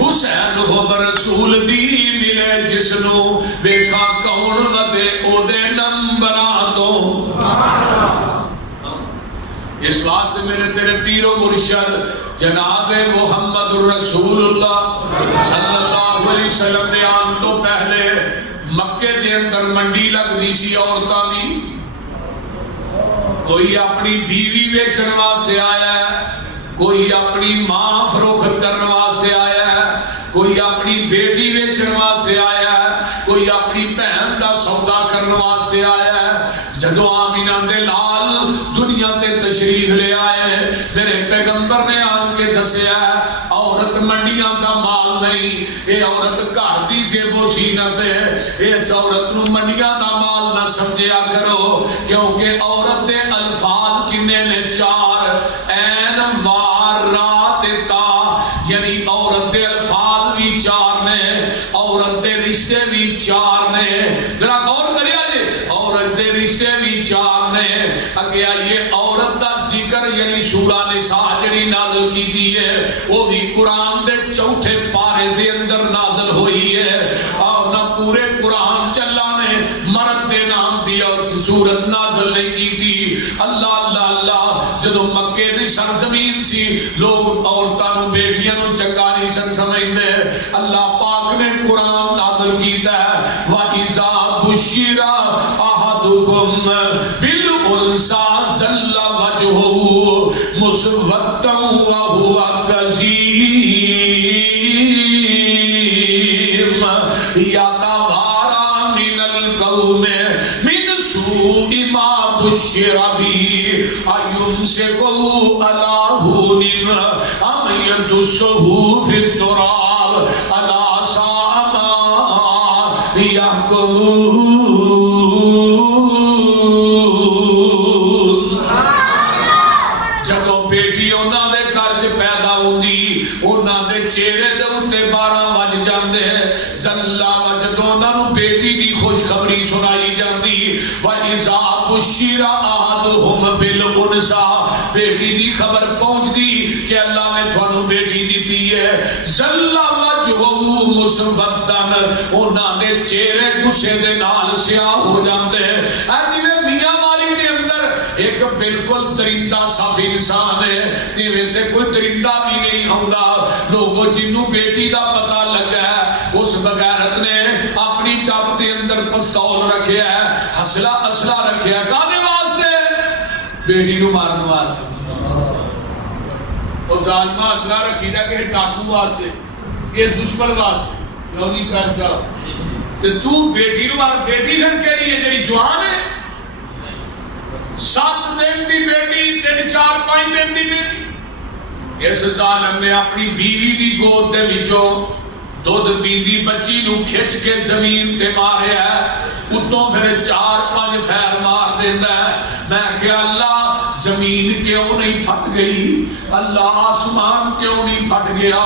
حسین ہم رسول دی ملے جسنو ویکھا کون ودے او دے نمبران تو اس واسطے میرے تیرے پیر و مرشد جناب محمد الرسول اللہ صلی اللہ علیہ وسلم دے آن تو پہلے مکے دے اندر منڈی لگ دی سی عورتاں دی کوئی اپنی بیوی بیچن واسطے آیا ہے کوئی اپنی ماں فروخت کرنے واسطے آیا ہے کوئی اپنی بیٹی بیچن واسطے آیا ہے کوئی اپنی بہن دا سودا کرنے واسطے آیا ہے جدو آمینہ دے لال دنیا تے تشریف لے آئے میرے پیغمبر نے آن کے دسیا عورت منڈیاں دا مال نہیں اے عورت گھر سے بوسینت ہے اس عورت نو منڈیاں دا مال نہ سمجھیا کرو کیونکہ عورت دے الفاظ کنے نے چار این وار رات تا یعنی عورت دے الفاظ بھی چار نے عورت دے رشتے بھی چار نے ذرا غور کریا جے عورت دے رشتے بھی چار نے اگے آئیے عورت دا ذکر یعنی سورہ نساء جڑی نازل کیتی ہے وہ بھی قرآن دے چوتھے پارے دے اندر نازل ہوئی ہے اور نہ پورے قرآن چلا نے مرد دے نام دیا سورت نازل نہیں کیتی اللہ اللہ اللہ جدو مکے دی سرزمین سی لوگ عورتاں نو بیٹیاں نو چنگا نہیں سن سمجھدے اللہ پاک نے قرآن نازل کیتا ہے وَإِذَا بُشِّرَ أَحَدُكُمْ بِالْأُنْثَىٰ ظَلَّ وَجْهُهُ مُسْوَدًّا وَهُوَ كَظِيمٌ يَتَوَارَىٰ مِنَ الْقَوْمِ مِنْ سُوءِ مَا بُشِّرَ بِهِ أَيُمْسِكُهُ عَلَىٰ هُونٍ أَمْ يَدُسُّهُ فِي التُّرَابِ أَلَا سَاءَ مَا يَحْكُمُونَ جدو بیٹی انہاں دے گھر چ پیدا ہوندی انہاں دے چہرے دے اوتے 12 وج جاندے زلہ جدو انہاں نو بیٹی دی خوشخبری سنائی جاندی وَإِذَا بُشِّرَ أَحَدُهُمْ بِالْأُنْثَىٰ بیٹی دی خبر پہنچ دی کہ اللہ نے تھانو بیٹی دیتی ہے زلہ وجهه مسودًا انہاں دے چہرے غصے دے نال سیاہ ہو جاندے اج میں میاں والی دے اندر ایک بالکل درندہ صاف انسان ہے جویں تے کوئی درندہ بھی نہیں ہوندا لوگوں جنوں بیٹی دا پتہ لگا ہے اس بغیرت نے اپنی ٹپ دے اندر پستول رکھیا ہے اسلحہ رکھیا ہے کانے واسطے بیٹی نو مارن واسطے اور ظالمہ اسلحہ رکھی دا کہ ڈاکو واسطے یہ دشمن واسطے لوگی کر صاحب تے تو بیٹی نو مار بیٹی گھر کے لیے جڑی جوان ہے 7 دن دی بیٹی 3-4-5 دن دی بیٹی اس ظالم نے اپنی بیوی دی گود دے وچوں دودھ پیندی بچی نو کھچ کے زمین تے مارے ہے اتوں پھر 4-5 پھیر مار دیندا ہے میں کہ اللہ زمین کیوں نہیں پھٹ گئی اللہ آسمان کیوں نہیں پھٹ گیا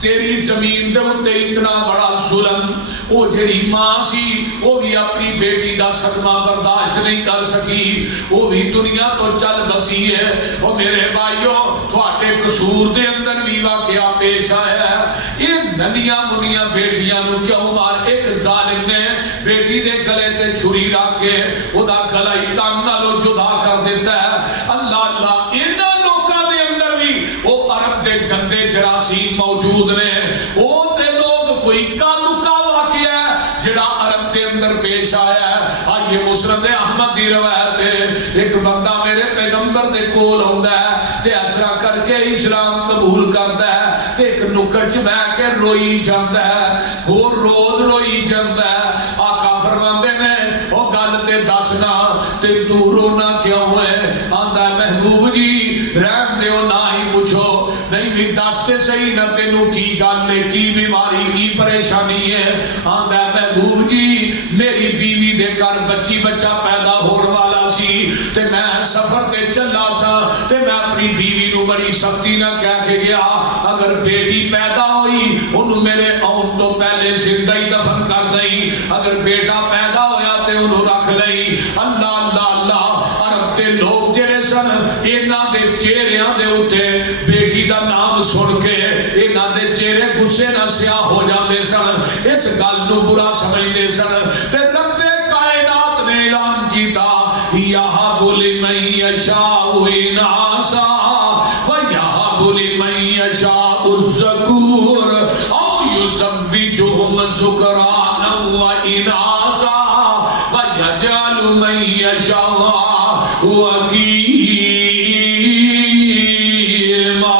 تیری زمین دے اتے اتنا بڑا ظلم وہ جڑی ماں سی وہ بھی اپنی بیٹی دا صدمہ برداشت نہیں کر سکی وہ بھی دنیا تو چل بسی ہے وہ میرے بھائیو تھوڑے قصور دے اندر بھی واقعہ پیش آیا ہے یہ ننیاں منیاں بیٹیاں نو کیوں مار ایک ظالم نے بیٹی دے گلے تے چھری رکھ کے وہ دا گلا ہی تنگ نالو جدا کر دیتا ہے اللہ اللہ انہاں لوکاں دے اندر بھی وہ عرب دے گندے جراثیم موجود نے وہ تے لوگ کوئی کالوکا واقعہ ہے جڑا عرب دے اندر پیش آیا ہے آئیے مسند احمد دی روایت ہے ایک بندہ میرے پیغمبر دے کول ہوندا ہے تے اسرا کر کے اسلام قبول کردا ہے تے ایک نکڑ چ بیٹھ کے روئی جاندا ہے ہور روز روئی جاندا ہے آقا فرماندے نے او گل تے دسنا تے تو رونا کیوں ہے آندا محبوب جی رہن دیو نہ ہی پوچھو نہیں بھی دستے صحیح نہ تینوں کی گل ہے کی بیماری کی پریشانی ہے آندا محبوب جی میری بیوی دے گھر بچی بچہ پیدا ہونے والا سی تے میں سفر تے چلا سا تے میں اپنی بیوی نو بڑی سختی نہ کہہ کے گیا اگر بیٹی پیدا ہوئی انہوں میرے آن تو پہلے زندہ ہی دفن کر دئی، اگر بیٹا پیدا ہویا تے انہوں رکھ لئی۔ اللہ اللہ اللہ، عرب تے لوگ جڑے سن انہاں دے چہریاں دے اوتے بیٹی دا نام سن کے انہاں دے چہرے غصے نہ سیاہ ہو جاندے سن، اس گل نو برا سمجھدے سن تے رب کائنات نے اعلان کیتا یہب لمن یشاء اناسا ویہب لمن یشاء الذکور او یزوجہم ذکرانا واناسا ویجعل من یشاء عقیما۔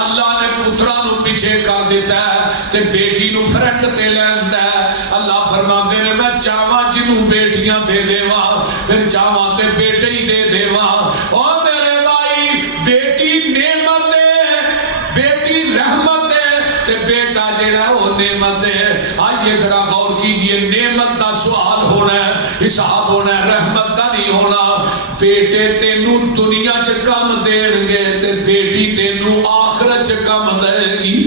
اللہ نے پترا نو پیچھے کر دیتا ہے تے بیٹی نو فرنٹ تے لیندا ہے۔ اللہ فرماتے نے میں چاہواں جنوں بیٹیاں دے دیواں پھر چاہواں تے بیٹے ہی دے دیواں۔ اور میرے بھائی بیٹی نعمت ہے، بیٹی رحمت ہے تے بیٹا جڑا ہے وہ نعمت ہے۔ آئیے ذرا غور کیجئے، نعمت دا سوال ہونا ہے، حساب ہونا ہے، رحمت دا نہیں ہونا۔ بیٹے تینوں دنیا چ کم دین گے تے بیٹی تینوں آخرت چ کم دے گی۔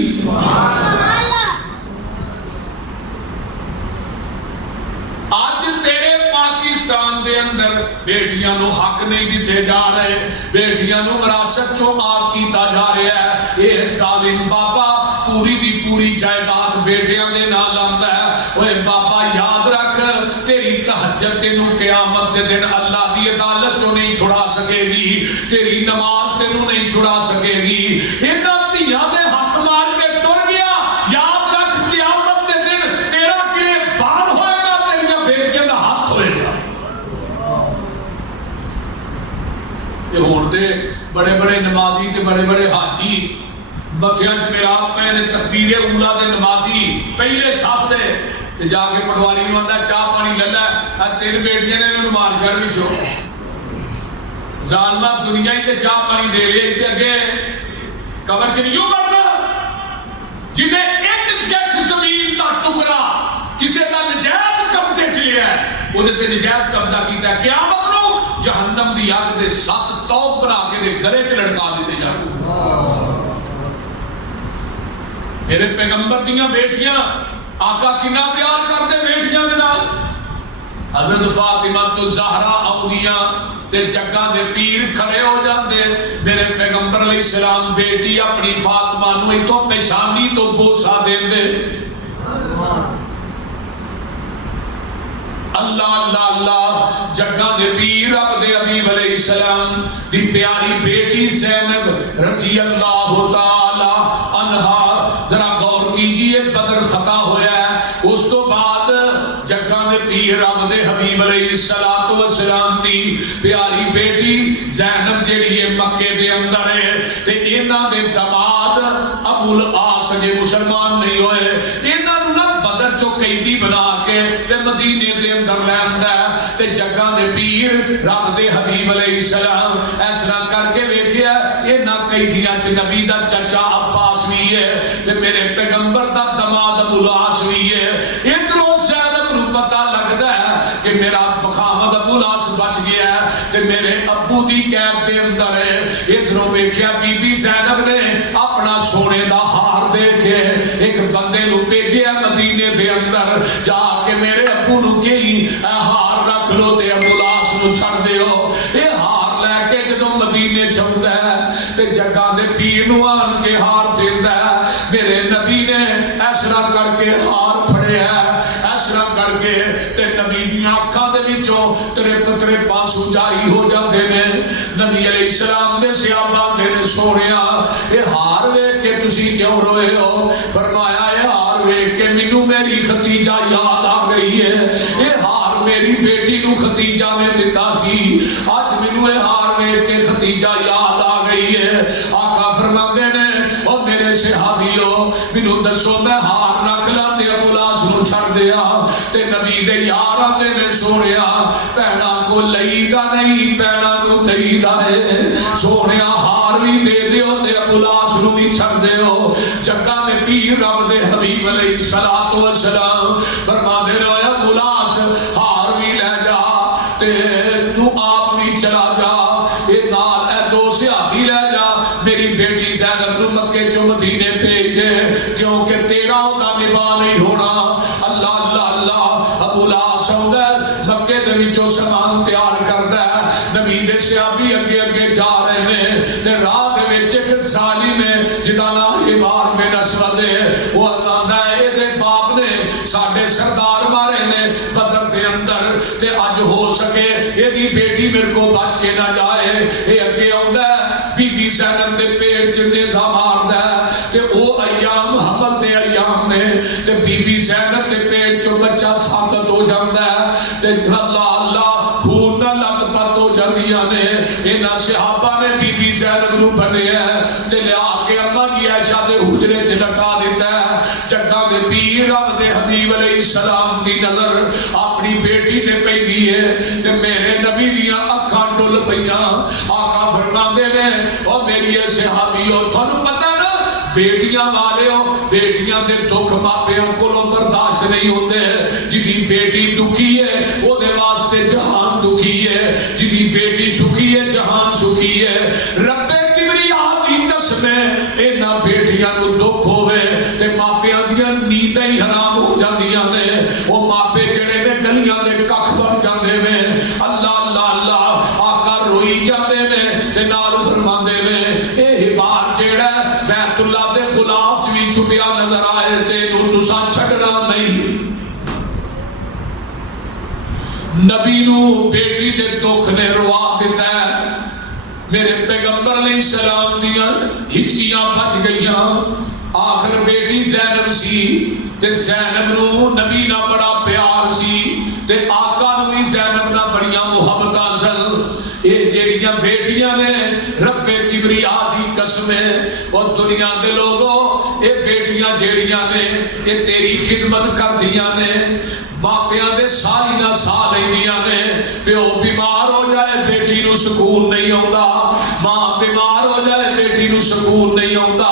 آج تیرے پاکستان دے اندر بیٹیاں نو حق نہیں دیتے جا رہے، بیٹیاں نو وراثت چوں آگ کیتا جا رہا ہے۔ اے ظالم بابا پوری دی پوری جائیداد بیٹیاں دے نال آندا ہے۔ اوے بابا یاد رکھ تیری تہجد تینوں قیامت دے دن اللہ دی عدالت چوں نہیں چھڑا سکے گی، تیری نماز تینوں نہیں چھڑا سکے گی۔ انہاں دھیاں دے حق مار کے ٹر گیا، یاد رکھ قیامت دے دن تیرا گریبان ہوئے گا، تیریاں بیٹیاں دا ہاتھ ہوئے گا۔ یہ ہوندے بڑے بڑے نمازی تے بڑے بڑے حاجی بچیاں چ میراب پہ نے تکبیر اولا دے نمازی پہلے صف دے تے جا کے پٹواری نو آندا چاہ پانی للا تین بیٹیاں نے انہوں مار چھڑ وچوں ظالمہ دنیا ہی تے چاہ پانی دے لے تے اگے قبر چ نہیں مرنا جنہیں ایک گٹھ زمین دا ٹکڑا کسے دا نجائز قبضے چ لیا ہے وہ تے نجائز قبضہ کیتا ہے، قیامت نو جہنم دی اگ دے 7 توق بنا کے دے گلے چ لٹکا دیتے جان۔ میرے پیغمبر دیاں بیٹیاں آقا کنا پیار کرتے بیٹیاں دے نال، حضرت فاطمہ الزہرا آؤندیاں تے جگہ دے پیر کھڑے ہو جاندے، میرے پیغمبر علیہ السلام بیٹی اپنی فاطمہ نو ایتھوں پیشانی تو بوسا دیندے۔ اللہ اللہ اللہ، جگہ دے پیر عبد حبیب علیہ السلام دی پیاری بیٹی زینب رضی اللہ تعالی عنہا، ذرا غور کیجئے بدر فتح ہویا ہے، اس تو بعد جگہ دے پیر عبد حبیب علیہ السلام دی پیاری بیٹی زینب جیڑی ہے مکے دے اندر ہے تے انہاں دے دماد ابو العاص جے مسلمان نہیں ہوئے، انہاں نو بدر چو قیدی بنا کے تے مدینے دے اندر لیندا ہے تے جگہ دے پیر رب دے حبیب علیہ السلام اس طرح کر کے ویکھیا انہاں قیدیاں چ نبی دا چچا عباس بھی ہے تے میرے پیغمبر دا دماد ابو العاص بھی ہے۔ ادھروں زینب نو پتہ لگدا ہے کہ میرا بخامد ابو العاص بچ گیا ہے تے میرے ابو دی قید دے اندر ہے۔ ادھروں ویکھیا بی بی زینب نے اپنا سونے دا ہار دے کے ایک بندے نو بھیجیا مدینے دے اندر، جا کے میرے ابو نو کہیں اے ہار رکھ لو تے ابو العاص نو چھڑ دیو۔ اے ہار لے کے جدوں مدینے چاہندا ہے تے جگہ دے پیر نو آن کے ہار دیندا ہے، میرے نبی نے اس طرح کر کے ہار پھڑیا ہے، اس طرح کر کے تے نبی دی آنکھاں دے وچوں ترے پاسو جاری ہو جاندے نے۔ نبی علیہ السلام دے صحابہ دے نے سونیا اے ہار ویکھ کے تسی کیوں روئے ہو؟ فرمایا اے ہار ویکھ کے مینوں میری ختیجہ یاد آ گئی ہے، اے ہار میری بیٹی نو ختیجہ نے دتا سی، اج مینوں اے ہار ویکھ کے ختیجہ یاد آ گئی ہے۔ آقا فرماندے نے او میرے صحابیو مینوں دسو میں ہار رکھ لاں تے ابو العاص نو چھڑ دیا تے نبی دے یار آندے نے سونیا پینا کو لئیدا نہیں پینا نو تھیدا ہے، سونیا ہار بھی دے دیو تے ابو العاص نو بھی چھڑ دیو۔ جگہ میں پیر رب دے حبیب علیہ السلام فرما دے رہے ابو العاص ہار بھی تباہ نہیں ہونا. اللہ اللہ اللہ. ابو لاس آؤندا ہے مکے دے وچوں سامان تیار کردا ہے. نبی دے صحابی اگے اگے جا رہے نے تے راہ دے وچ ایک ظالم ہے جدا نام حمار بن اسود ہے. وہ آندا ہے اے دے باپ نے ساڈے سردار مارے نے بدر دے اندر تے اج ہو سکے اے دی بیٹی میرے کو بچ کے نہ جائے. اے اگے آندا ہے بی بی زینب دے پیٹ چ نیزا ماردا ہے تے او ایام حمل دے ایام نے تے بی بی زینب دے پیٹ چ بچہ ثابت ہو جاندا ہے تے اللہ اللہ خون نہ لگ پت ہو جاندیاں نے. انہاں صحابہ نے بی بی زینب نو بنیا تے لیا کے اما جی عائشہ دے حجرے چ لٹا دیتا ہے. جگہ دے پیر رب دے حبیب علیہ السلام دی نظر اپنی بیٹی تے پیندی ہے تے میرے نبی دیاں اکھاں ڈل پیاں. آقا فرماندے نے او میری صحابیو تھانوں پتہ نا بیٹیاں والےو بیٹیاں دے دکھ ماپیاں کولوں برداشت نہیں ہوندے. جدی بیٹی دکھی ہے او دے واسطے جہان دکھی ہے. جدی بیٹی سکھی ہے جہان سکھی ہے. رب کبریا دی قسم ہے انہاں بیٹیاں نو دکھ ہوے تے ماپیاں دیاں نینداں ہی حرام ہو جاندیاں نے. او ماپے جڑے نے گلیاں دے ککھ بن جاندے نے. اللہ اللہ اللہ. آقا روئی جاندے نے تے نال فرماندے نے اے حبار جڑا بیت اللہ دے غلاف وچ بھی چھپیا نظر آئے تے نو تساں چھڈنا نہیں. نبی نو بیٹی دے دکھ نے روا دیتا ہے. میرے پیغمبر علیہ السلام دیاں ہچکیاں بچ گئیاں. آخر بیٹی زینب سی تے زینب نو نبی نہ بڑا پیار سی تے آقا نو بھی زینب نہ بڑیاں محبتاں سن. یہ جیڑیاں بیٹیاں نے رب کبریا دی قسم ہے اور دنیا دے لوگوں یہ بیٹیاں جیڑیاں نے یہ تیری خدمت کردیاں نے. باپیاں دے ساری نہ سا لیندیاں نے. پیو بیمار ہو جائے بیٹی نو سکون نہیں آوندا. ماں بیمار ہو جائے بیٹی نو سکون نہیں آوندا.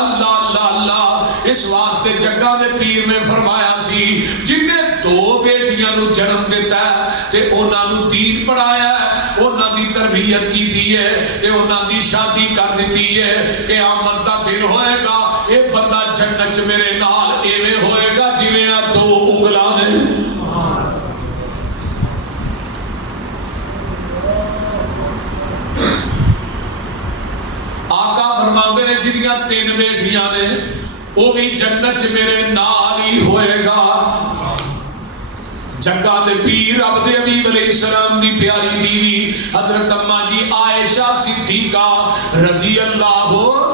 اللہ اللہ اللہ. اس واسطے جگہ دے پیر نے فرمایا سی جن نے دو بیٹیاں نو جنم دیتا ہے تے انہاں نو دین پڑھایا ہے انہاں دی تربیت کیتی ہے تے انہاں دی شادی کر دیتی ہے. قیامت دا دن ہوئے گا اے بندہ جنت چ میرے نال ایویں ہوئے گا جویں آ دو انگلاں نے. آقا فرماندے نے جدیاں تین بیٹیاں نے وہ بھی جنت چ میرے نال ہی ہوئے گا. جگہ دے پیر عبد حبیب علیہ السلام دی پیاری بیوی حضرت اما جی عائشہ صدیقہ رضی اللہ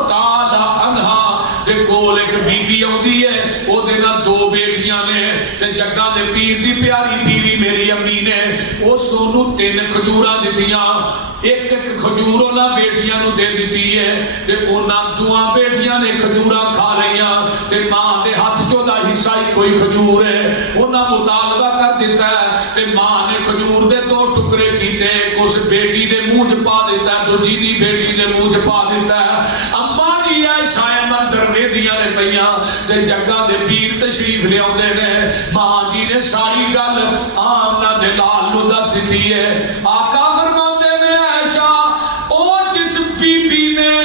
تعالی عنہا دے کول ایک بیوی آندی ہے او دے نال دو بیٹیاں نے تے جگہ دے پیر دی پیاری بیوی میری امی نے او سونو 3 کھجوراں دتیاں. ایک ایک کھجور انہاں بیٹیاں نو دے دیتی ہے تے انہاں دوواں بیٹیاں نے کھجوراں کھا لیاں تے ماں دے ہاتھ چوں دا حصہ ہی کوئی کھجور ہے. انہاں مطالبہ کر دیتا ہے تے ماں نے کھجور دے 2 ٹکڑے کیتے اس بیٹی دے منہ چ پا دیتا ہے دوجی دی بیٹی دے منہ چ پا دیتا ہے. اما جی عائشہ منظر ویندیاں نے پیاں تے جگہ دے پیر تشریف لے اوندے نے. ماں جی نے ساری گل آمنہ دے لال نو دس دتی ہے. آقا فرماندے نے عائشہ او جس بی بی نے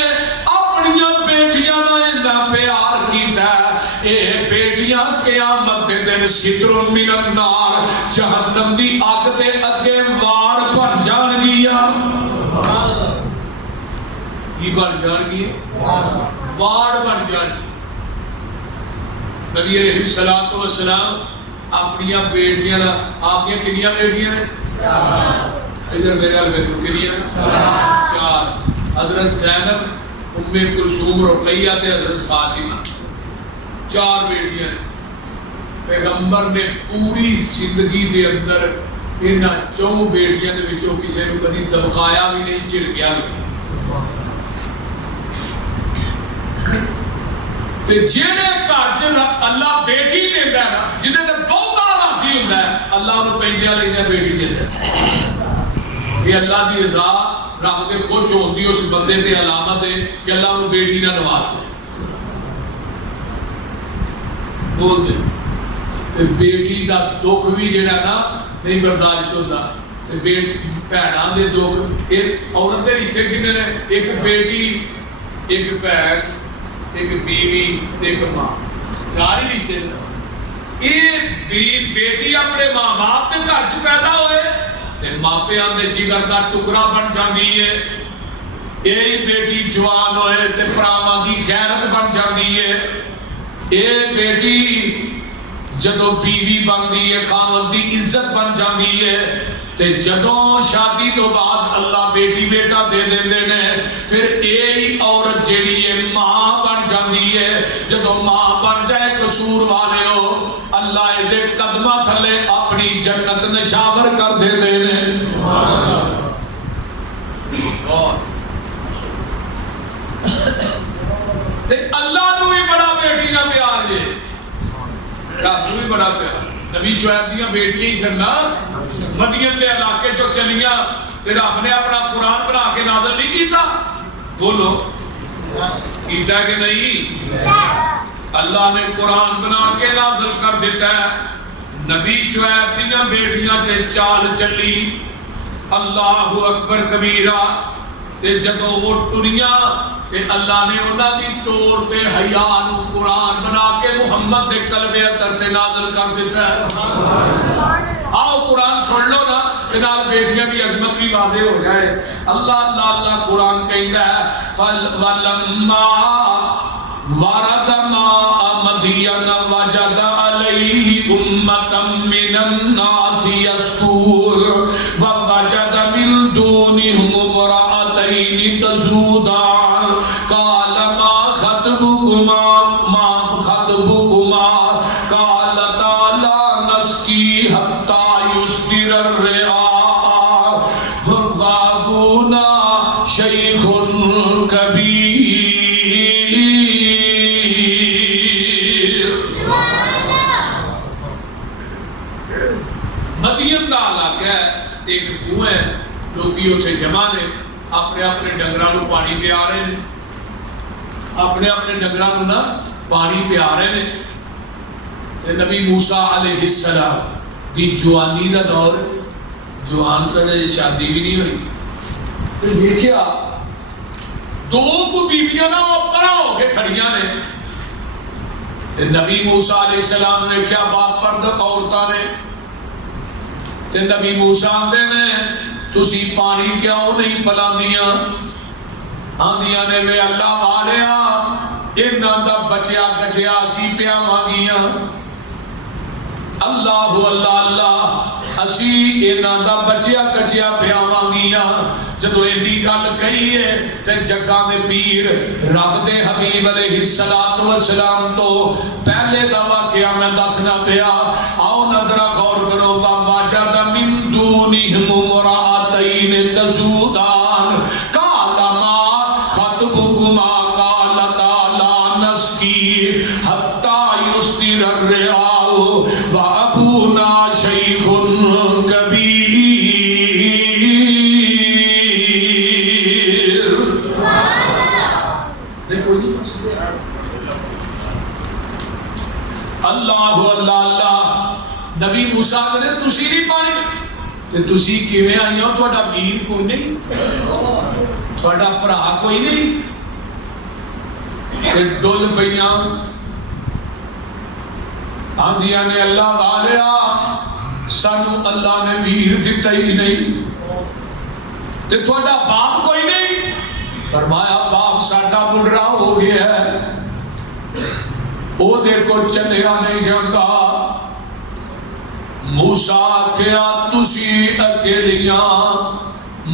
اپنی بیٹیاں نال اتنا پیار کیتا ہے اے بیٹیاں قیامت دے دن ستر من النار جہنم دی اگ دے اگے وار بن جان گیا. کی بن جان گیا؟ وار بن جان گیا. نبی علیہ الصلوۃ والسلام اپنی بیٹیاں آپ کی کنیاں بیٹیاں ہیں؟ ادھر میرے حال میں کنیاں 4. حضرت زینب ام کلثوم رقیہ تے حضرت فاطمہ 4 بیٹیاں ہیں. پیغمبر نے پوری زندگی دے اندر انہاں 4 بیٹیاں دے وچوں کسے نو کدی دبکایا بھی نہیں چڑکیا بھی نہیں. تے جیڑے گھر چ اللہ بیٹی دیندا ہے نا جدے تے بہتا راضی ہوندا ہے اللہ نو پیندیاں لیندیاں بیٹی دیندا ہے. یہ اللہ دی رضا رب دے خوش ہوندی اس بندے تے علامت ہے کہ اللہ نو بیٹی نہ نواز دے. بول دے تے بیٹی دا دکھ بھی جڑا نا نہیں برداشت ہوندا. تے بھੈਣਾਂ دے دکھ ایک عورت دے رشتے کنے نے ایک بیٹی ایک بھੈਣ ایک بیوی ایک ماں. ساری رشتے یہ بیٹی اپنے ماں باپ کے گھر چ پیدا ہوئے تے ماپیاں دے جگر دا ٹکڑا بن جاندی ہے. یہی بیٹی جوان ہوئے تے پراواں دی غیرت بن جاندی ہے. یہ بیٹی جدو بیوی بندی ہے خاوند دی عزت بن جاندی ہے. تے جدوں شادی تو بعد اللہ بیٹی بیٹا دے دیندے نے پھر یہی عورت جیڑی ہے ماں بن جاندی ہے. جدوں ماں بن جائے قصور والے ہو اللہ دے قدماں تھلے اپنی جنت نشاور کر دیندے نے. تے اللہ نو بھی بڑا بیٹی نہ پیار جے رب نو بھی بڑا پیار. نبی شعیب دیاں بیٹیاں ہی سننا مدین دے علاقے جو چلیاں تے رب نے اپنا قرآن بنا کے نازل نہیں کیتا. بولو کیتا کہ نہیں؟ اللہ نے قرآن بنا کے نازل کر دیتا ہے. نبی شعیب دیاں بیٹیاں تے چال چلی اللہ اکبر کبیرہ. تے جدوں وہ ٹریاں کہ اللہ نے انہاں دی ٹور تے حیا نو قرآن بنا کے محمد دے قلب اطہر تے نازل کر دیتا ہے. آؤ قرآن سن لو نا کہ نال بیٹیاں کی عظمت بھی واضح ہو جائے. اللہ اللہ اللہ قرآن کہندا ہے فَلَمَّا وَرَدَ مَاءَ مَدْيَنَ وَجَدَ عَلَيْهِ أُمَّةً مِّنَ النَّاسِ يَسْقُونَ وَوَجَدَ مِن دُونِهِمُ امْرَأَتَيْنِ تَذُودَانِ قَالَ مَا خَطْبُكُمَا قَالَتَا لَا نَسْقِي حَتَّىٰ يُصْدِرَ الرِّعَاءُ وَأَبُونَا شَيْخٌ كَبِيرٌ. مدین دا علاقہ ہے ایک کنواں ہے لوگی اتنے جمع نے اپنے اپنے ڈنگراں نو پانی پیا رہے ہیں اپنے اپنے ڈنگراں نو نا پانی پیا رہے ہیں. تے نبی موسیٰ علیہ السلام دی جوانی دا دور جوان سے شادی بھی نہیں ہوئی. تے دیکھیا دو کو بیبیاں نا اوپر ہو کے کھڑیاں نے. تے نبی موسیٰ علیہ السلام نے کیا باپ پرد عورتاں نے. تے نبی موسیٰ آندے نے تسی پانی کیوں نہیں پلاندیاں. آندیاں نے وے اللہ والیا انہاں دا بچیا کچیا اسی پیاواں. اللہ اللہ اللہ اسی انہاں دا بچیا کچیا پیاواں. جدو ایڈی گل کہی ہے تے جگہ دے پیر رب دے حبیب علیہ السلام تو پہلے دا واقعہ میں دسنا پیا. آؤ نظرہ غور کرو. وَوَجَدَ مِن دُونِهِمُ امْرَأَتَيْنِ تَذُودَانِ قَالَ مَا خَطْبُكُمَا قَالَتَا لَا نَسْقِي حَتَّىٰ يُصْدِرَ الرِّعَاءُ وَأَبُونَا شَيْخٌ كَبِيرٌ. اللہ اللہ اللہ. نبی موسیٰ نے تسی نہیں پانی تے تسی کیویں آئی ہو. تہاڈا ویر کوئی نہیں تہاڈا بھرا کوئی نہیں. تے ڈل پئیاں آندیاں نے اللہ والیا سانو اللہ نے ویر دتا ہی نہیں. تے تہاڈا باپ کوئی نہیں. فرمایا باپ ساڈا بڈھڑا ہو گیا ہے او دیکھو چلیا نہیں جاندا. موسیٰ آکھیا تسی اکیلیاں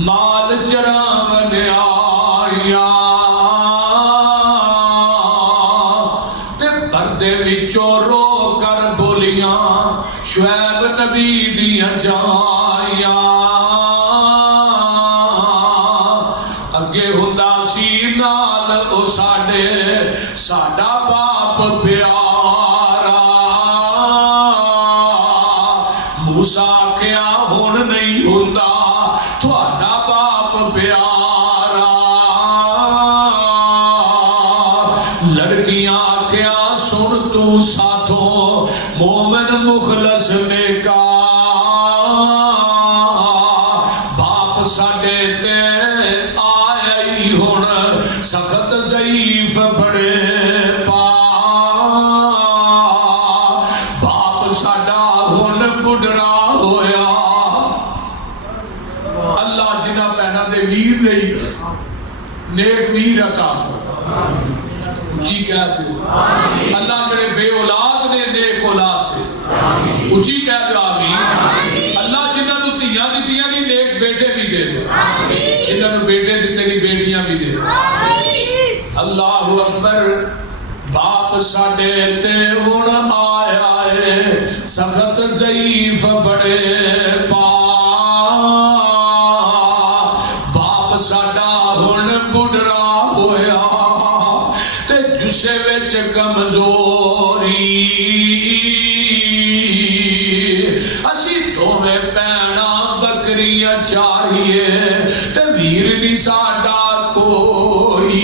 مال چران آئیاں تے پردے وچوں رو کر بولیاں شعیب نبی دیاں جائیاں. اگے ہوندا سی نال او ساڈا باپ پیارا. موسیٰ آکھیا ہن نہیں ہوندا تہاڈا باپ پیارا. لڑکیاں آکھیا سن تو ساتھوں مومن مخلص نیکا باپ ساڈے تے آئی ہن سخت ضعیف بڑے پا ویر نہیں نیک ویر عطا فرما اچھی کہہ دے اللہ جڑے بے اولاد نے نیک اولاد دے اچھی کہہ دے آمین اللہ جنہاں نو تیاں دتیاں نہیں نیک بیٹے بھی دے دے جنہاں نو بیٹے دیتے نہیں بیٹیاں بھی دے اللہ اکبر باپ ساڈے تے ہن آیا ہے سخت ضعیف بڑے باپ ساڈا ہن بڈھڑا ہویا تے جسے وچ کمزوری اسی دوویں بھیڑاں بکریاں چاریے تے ویر نہیں ساڈا کوئی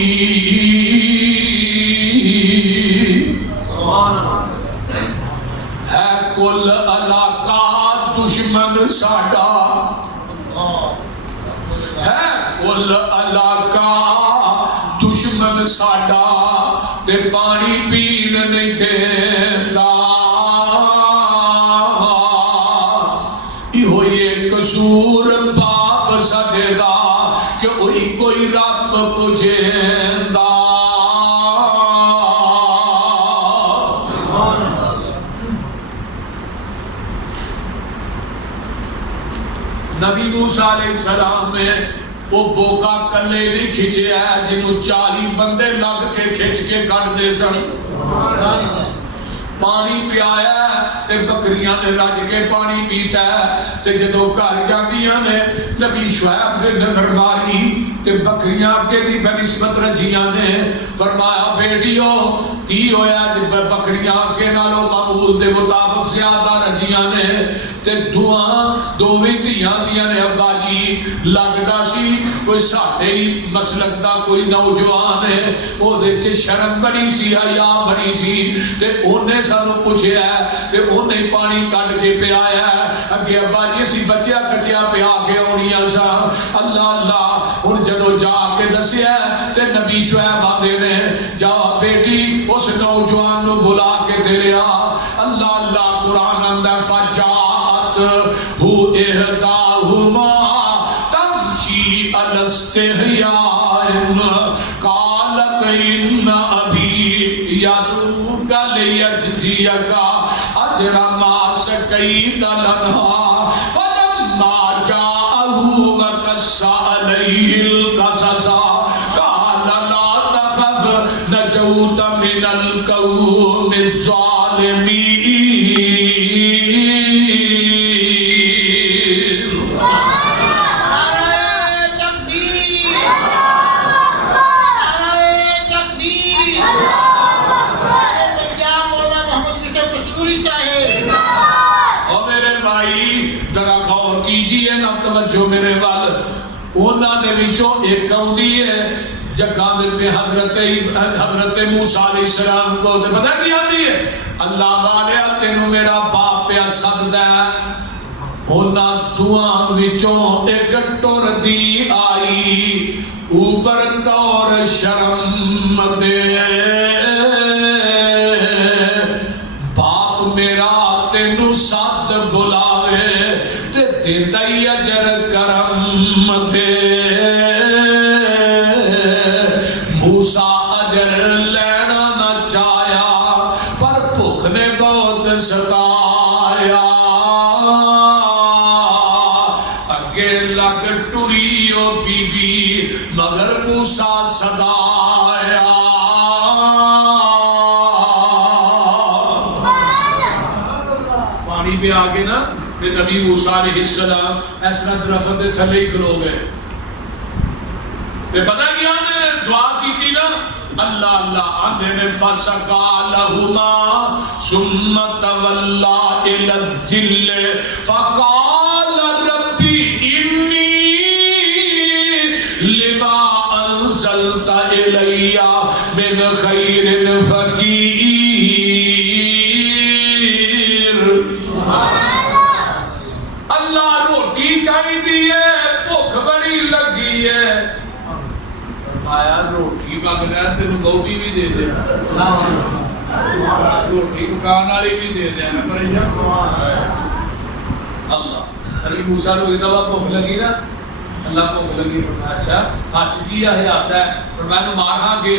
ہے کل علاقہ دشمن ساڈا ہے کل علاقہ دشمن ساڈا تے پانی پین نہیں دیندا ایہو یہ قصور باپ ساڈے دا کہ وہی کوئی رب پجیندا نبی موسیٰ علیہ السلام میں وہ بوکا کلے بھی کھچے ہے جنہوں 40 بندے لگ کے کھچ کے کٹ دے سن پانی پیایا ہے تے بکریاں نے رج کے پانی پیتا ہے تے جدو گھر جاندیاں نے نبی شعیب نے نظر ماری تے بکریاں کے دی بنسبت رجیاں نے فرمایا بیٹیو کی ہویا جب بکریاں کے نالو معمول دے مطابق زیادہ رجیاں نے تے دعا دوویں دھیاں دیاں نے ابا جی لگدا سی کوئی ساڈے ہی مسلک دا کوئی نوجوان ہے او دے تے شرم بنی سی حیا بنی سی تے اونے سانو پوچھیا ہے تے اونے پانی کڈ کے پیا ہے اگے ابا جی اسی بچیا کچیا پیا کے اونیاں سا اللہ اللہ ہن جدو جا کے دسیا تے نبی شعیب آندے نے جا بیٹی اس نوجوان نو بلا کے تے لیا اللہ اللہ قرآن اندر فجاءت ہو احداہما تمشی علی استحیاء قالت ان ابی یدعوک لیجزیک اجر ما سقیت لنا فلما جاءہ وقص علیہ القصص قال لا تخف نجوت من القوم الظالمین جو میرے وال اونا دے وچوں ایک آؤندی ہے جگہ دے پہ حضرت موسیٰ علیہ السلام کو تے پتہ کی آتی ہے اللہ والیا تینوں میرا باپ پہ سجدہ ہے اونا دعاں وچوں ایک ٹر دی آئی اوپر طور شرم تے باپ میرا تینوں ساتھ بلاوے دئی اجر کرم تھے موسیٰ اجر لینا نہ چاہیا پر بھوک نے بہت ستایا اگے لگ ٹریو بی بی مگر موسیٰ صدایا پانی پہ آگے نا کہ نبی موسیٰ علیہ السلام ایسا درخت دے تھلے ہی کھلو گئے تے پتہ کیا نے دعا کی تھی نا اللہ اللہ آندھے نے فَسَقَى لَهُمَا ثُمَّ تَوَلَّى إِلَى الظِّلِّ فَقَالَ رَبِّ إِنِّي لِمَا أَنزَلْتَ إِلَيَّ مِنْ خَيْرٍ فَقِيرٌ اللہ روٹی چاہی دی ہے بھوک بڑی لگی ہے فرمایا روٹی پک رہا ہے تینوں بہتی بھی دے دے روٹی پکان والی بھی دے دے اللہ علی موسیٰ کو اتنا بھوک لگی نا اللہ کو لگی فرمایا اچھا ہاتھ کیا ہے آسا ہے فرمایا مار ہاں گے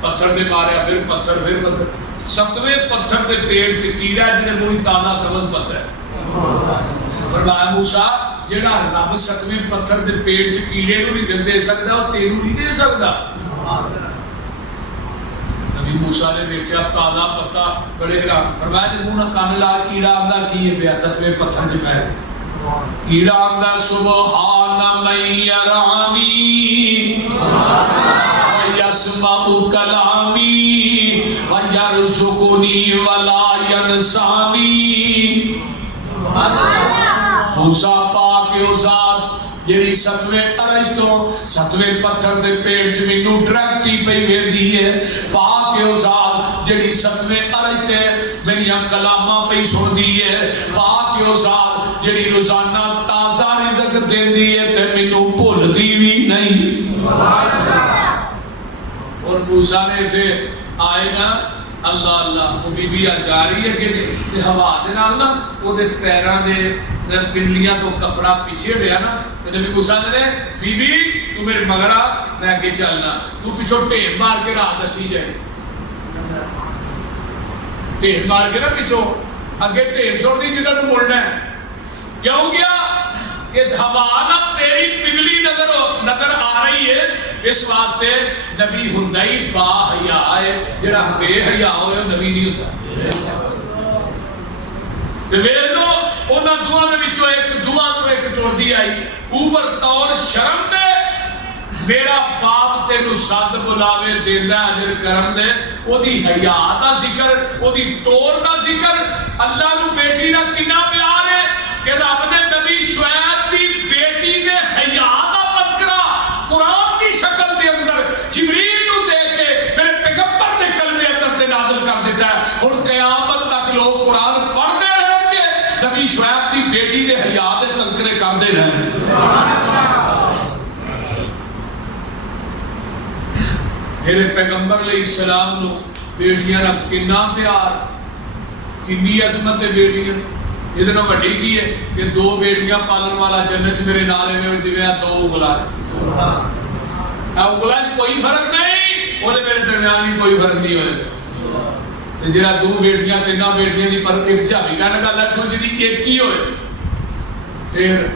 پتھر سے ماریا پھر پتھر ستویں پتھر کے پیڑ چ کیڑا جنہیں کوئی تانا سمجھ پتہ ہے فرمایا موسیٰ جڑا رب ستویں پتھر کے پیڑ چ کیڑے کو نہیں دے سکتا وہ تیرو نہیں دے سکتا نبی موسیٰ نے دیکھا تازہ پتا بڑے حیران فرمایا تے منہ کان لا کیڑا آندا کی ہے پیا ستویں پتھر چ پے کیڑا آندا سبحان من یرانی یسمع کلامی ویرزقنی ولا ینسانی موسیٰ پاک او ذات جیڑی ستویں عرش تو ستویں پتھر دے پیڑ چ مینوں ڈائریکٹی پئی ویندی ہے پاک او ذات جیڑی ستویں عرش تے میریاں کلاماں پئی سندی ہے پاک او ذات جیڑی روزانہ تازہ رزق دیندی ہے تے مینوں بھلدی وی نہیں سبحان اللہ اور موسیٰ نے تھے آئے نا اللہ اللہ وہ بی بی جا رہی ہے کہ ہوا دے نال نا وہ دے پیراں دے پنڈلیاں تو کپڑا پیچھے رہا نا تو نبی موسیٰ نے بی بی تو میرے مگر آ میں آگے چلنا تو پیچھو ٹھیر مار کے راہ دسی جائے ٹھیر مار کے نا پیچھو اگے ٹھیر چھوڑ دی جدھر مڑنا ہے کیوں گیا کہ ہوا نا تیری پنڈلی نظر آ رہی ہے اس واسطے نبی ہندائی با حیا ہے جڑا بے حیا ہوئے نبی نہیں ہوتا ویلو انہاں دعا دے وچوں ایک دعا تو ایک ٹردی آئی اوپر طور شرم دے میرا باپ تینوں سد بلاوے دیندا اجر کرم دے او دی حیا دا ذکر او دی ٹور دا ذکر اللہ نو بیٹی دا کنا پیار ہے کہ رب نے نبی شعیب دی بیٹی دے حیا دا تذکرہ قرآن دی شکل دے اندر جبریل نو دے کے میرے پیغمبر دے کلمے اندر تے نازل کر دیتا ہے ہن قیامت تک لوگ قرآن پڑھتے رہیں گے نبی شعیب دی بیٹی دے حیا دے تذکرے کرتے رہیں میرے پیغمبر علیہ السلام نو بیٹیاں نہ کنا پیار کنی عظمت بیٹیاں اتنا بڑی کی ہے کہ دو بیٹیاں پالن والا جنت میرے نالے میں دیویا دو اگلا ہے اگلا جی کوئی فرق نہیں وہ میرے درمیان بھی کوئی فرق نہیں ہوئے جرا دو بیٹیاں تینہ بیٹیاں دی پر ایک سیابی کہنے کا اللہ سوچ دی ایک کی ہوئے پھر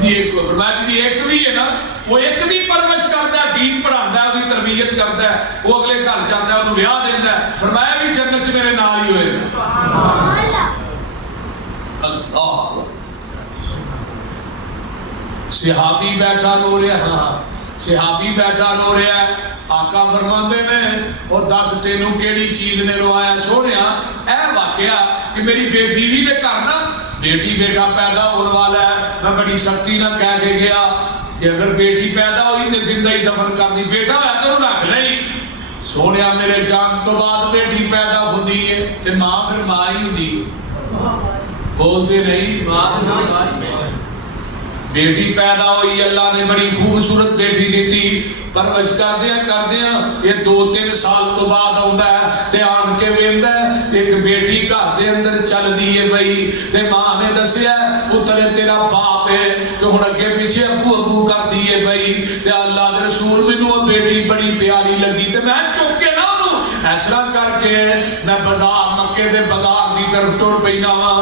جی ایک کو فرمایا جی ایک بھی ہے نا وہ ایک بھی پرورش کرتا ہے دین پڑھاتا ہے وہ تربیت کرتا ہے وہ اگلے گھر جاتا ہے انہوں بیاہ دیتا ہے فرمایا بھی جنت میرے نال ہی ہوئے اللہ صحابی بیٹھا رو رہا ہاں صحابی بیٹھا رو رہا ہے آقا فرماندے نے اور دس تینوں کیڑی چیز نے روایا سونیا اے واقعہ کہ میری بیوی نے کرنا بیٹی بیٹا پیدا ہونے والا ہے میں بڑی سختی نہ کہہ کے گیا کہ اگر بیٹی پیدا ہوئی تو زندہ ہی دفن کرنی بیٹا ہے تو رکھ لیں سونیا میرے جان تو بعد بیٹی پیدا ہوتی ہے کہ ماں پھر ماں ہی ہوتی بولتے نہیں ماں بیٹی پیدا ہوئی اللہ نے بڑی خوبصورت بیٹی دیتی پرورش کردیاں یہ 2-3 سال تو بعد آتا ہے تے آن کے ویندا ہے ایک بیٹی گھر دے اندر چل دی ہے بھائی تے ماں نے دسیا پتر تیرا باپ ہے کہ ہن اگے پیچھے ابو کرتی ہے بھائی تے اللہ دے رسول مینوں بیٹی بڑی پیاری لگی تے میں چک کے نہ اونوں اس طرح کر کے میں بازار مکے دے بازار دی طرف ٹر پینا وا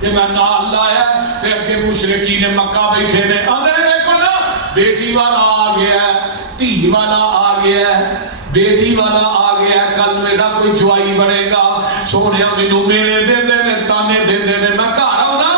تے میں نال لایا تے اگے مشرکین مکہ بیٹھے نے اندر دیکھو نا بیٹی والا آ گیا ہے دھی والا آ گیا ہے بیٹی والا آ گیا ہے کل میرا کوئی جوائی بنے گا سونیا مینوں میرے دے نے تانے دے نے میں گھر آؤنا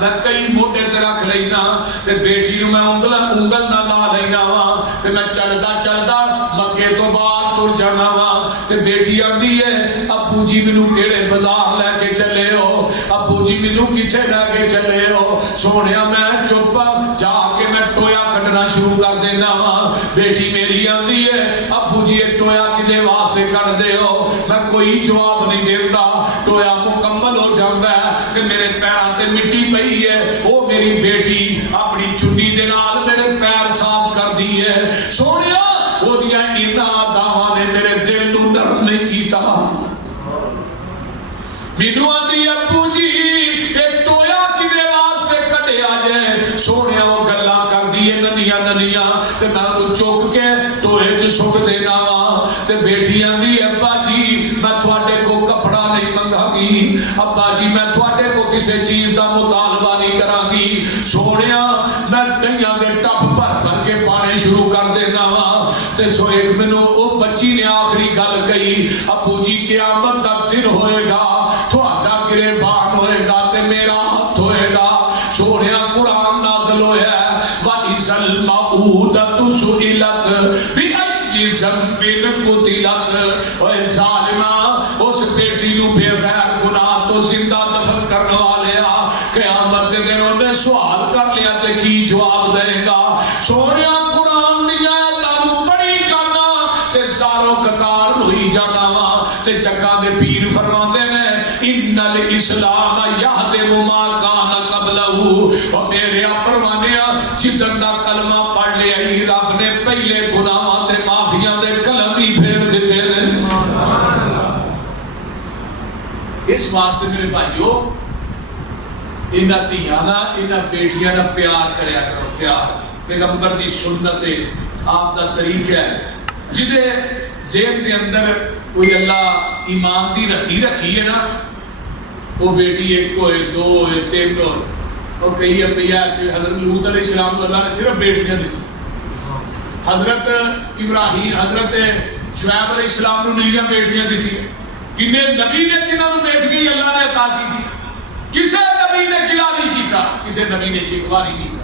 میں کئی موٹے تے رکھ لینا تے بیٹی نوں میں انگل نہ لا لینا وا تے میں چلدا مکے تو باہر ٹر جانا وا تے بیٹی آندی ہے ابو جی مینوں کیڑے بازار لے کے چلے ہو ابو جی مینوں کتھے لے کے چلے ہو سونیا میں چپ جا کے میں ٹویا کڈنا شروع کر دینا وا بیٹی میری آندی ہے ابو جی ایک ٹویا کدے واسطے کڈ دے ہو میں کوئی جواب نہیں دیندا ٹویا مکمل ہو جاندا ہے کہ میرے پیراں تے مٹی پئی ہے او میری بیٹی اپنی چنی دے نال میرے پیر صاف کر دی ہے سونیا او دیاں انہاں اداواں نے میرے دل نوں نرم نہیں کیتا مینوں آندی ابو جی ایک ٹویا کدے واسطے کڈیا جے سونیا او گلاں جننیاں تے میں انہوں چک کے ٹوئے چ سٹ دینا وا تے بیٹی آندی ابا جی میں تھوڑے کو کپڑا نہیں منگا گی، ابا جی میں تھوڑے کو کسی چیز دا مطالبہ نہیں کرا گی، سونیا میں کئیاں دے ٹپ بھر بھر کے پانے شروع کر دینا وا تے سو ایک منو او بچی نے آخری گل کہی ابو جی قیامت دا دن ہوئے گا تھوڑا گریبان ہوئے گا تے میرا ہاتھ ہوئے گا، سونیا قرآن نازل ہویا ہے وَإِذَا الْمَوْءُودَةُ سُئِلَتْ بِأَيِّ ذَنبٍ قُتِلَتْ، اے ظالمہ اس بیٹی نو بے غیر گناہ تو زندہ دفن کرنے والے قیامت کے دن انہیں سوال کر لیا تے کی جواب دے گا؟ سونیا قرآن دیا تانو بڑی جانا تے زارو قطار ہوئی جانا وا تے چکا دے پیر فرماندے نے ان الاسلام یہدم ما کان قبلہ، اور میرے پروانیا جدن دا کلمہ پڑھ لیا ہی رب نے پہلے گناہاں تے معافیاں دے کلم ہی پھیر دیتے نے۔ اس واسطے میرے بھائیو انہاں تیانا انہاں بیٹیاں نہ پیار کریا کرو، پیار پیغمبر دی سنت آپ دا طریقہ ہے جدے ذہن کے اندر کوئی اللہ ایمان دی رتی رکھی ہے نا، وہ بیٹی ایک ہوئے دو ہوئے تین ہوئے، اور کئی انبیاء ایسے حضرت لوط علیہ السلام کو اللہ نے صرف بیٹیاں دی تھی، حضرت ابراہیم حضرت شعیب علیہ السلام نے نیلیاں بیٹیاں دی تھی، کنے نبی نے جنہوں نے بیٹی اللہ نے عطا کی تھی، کسے نبی نے گلا نہیں کیتا، کسے نبی نے شکوا نہیں کی۔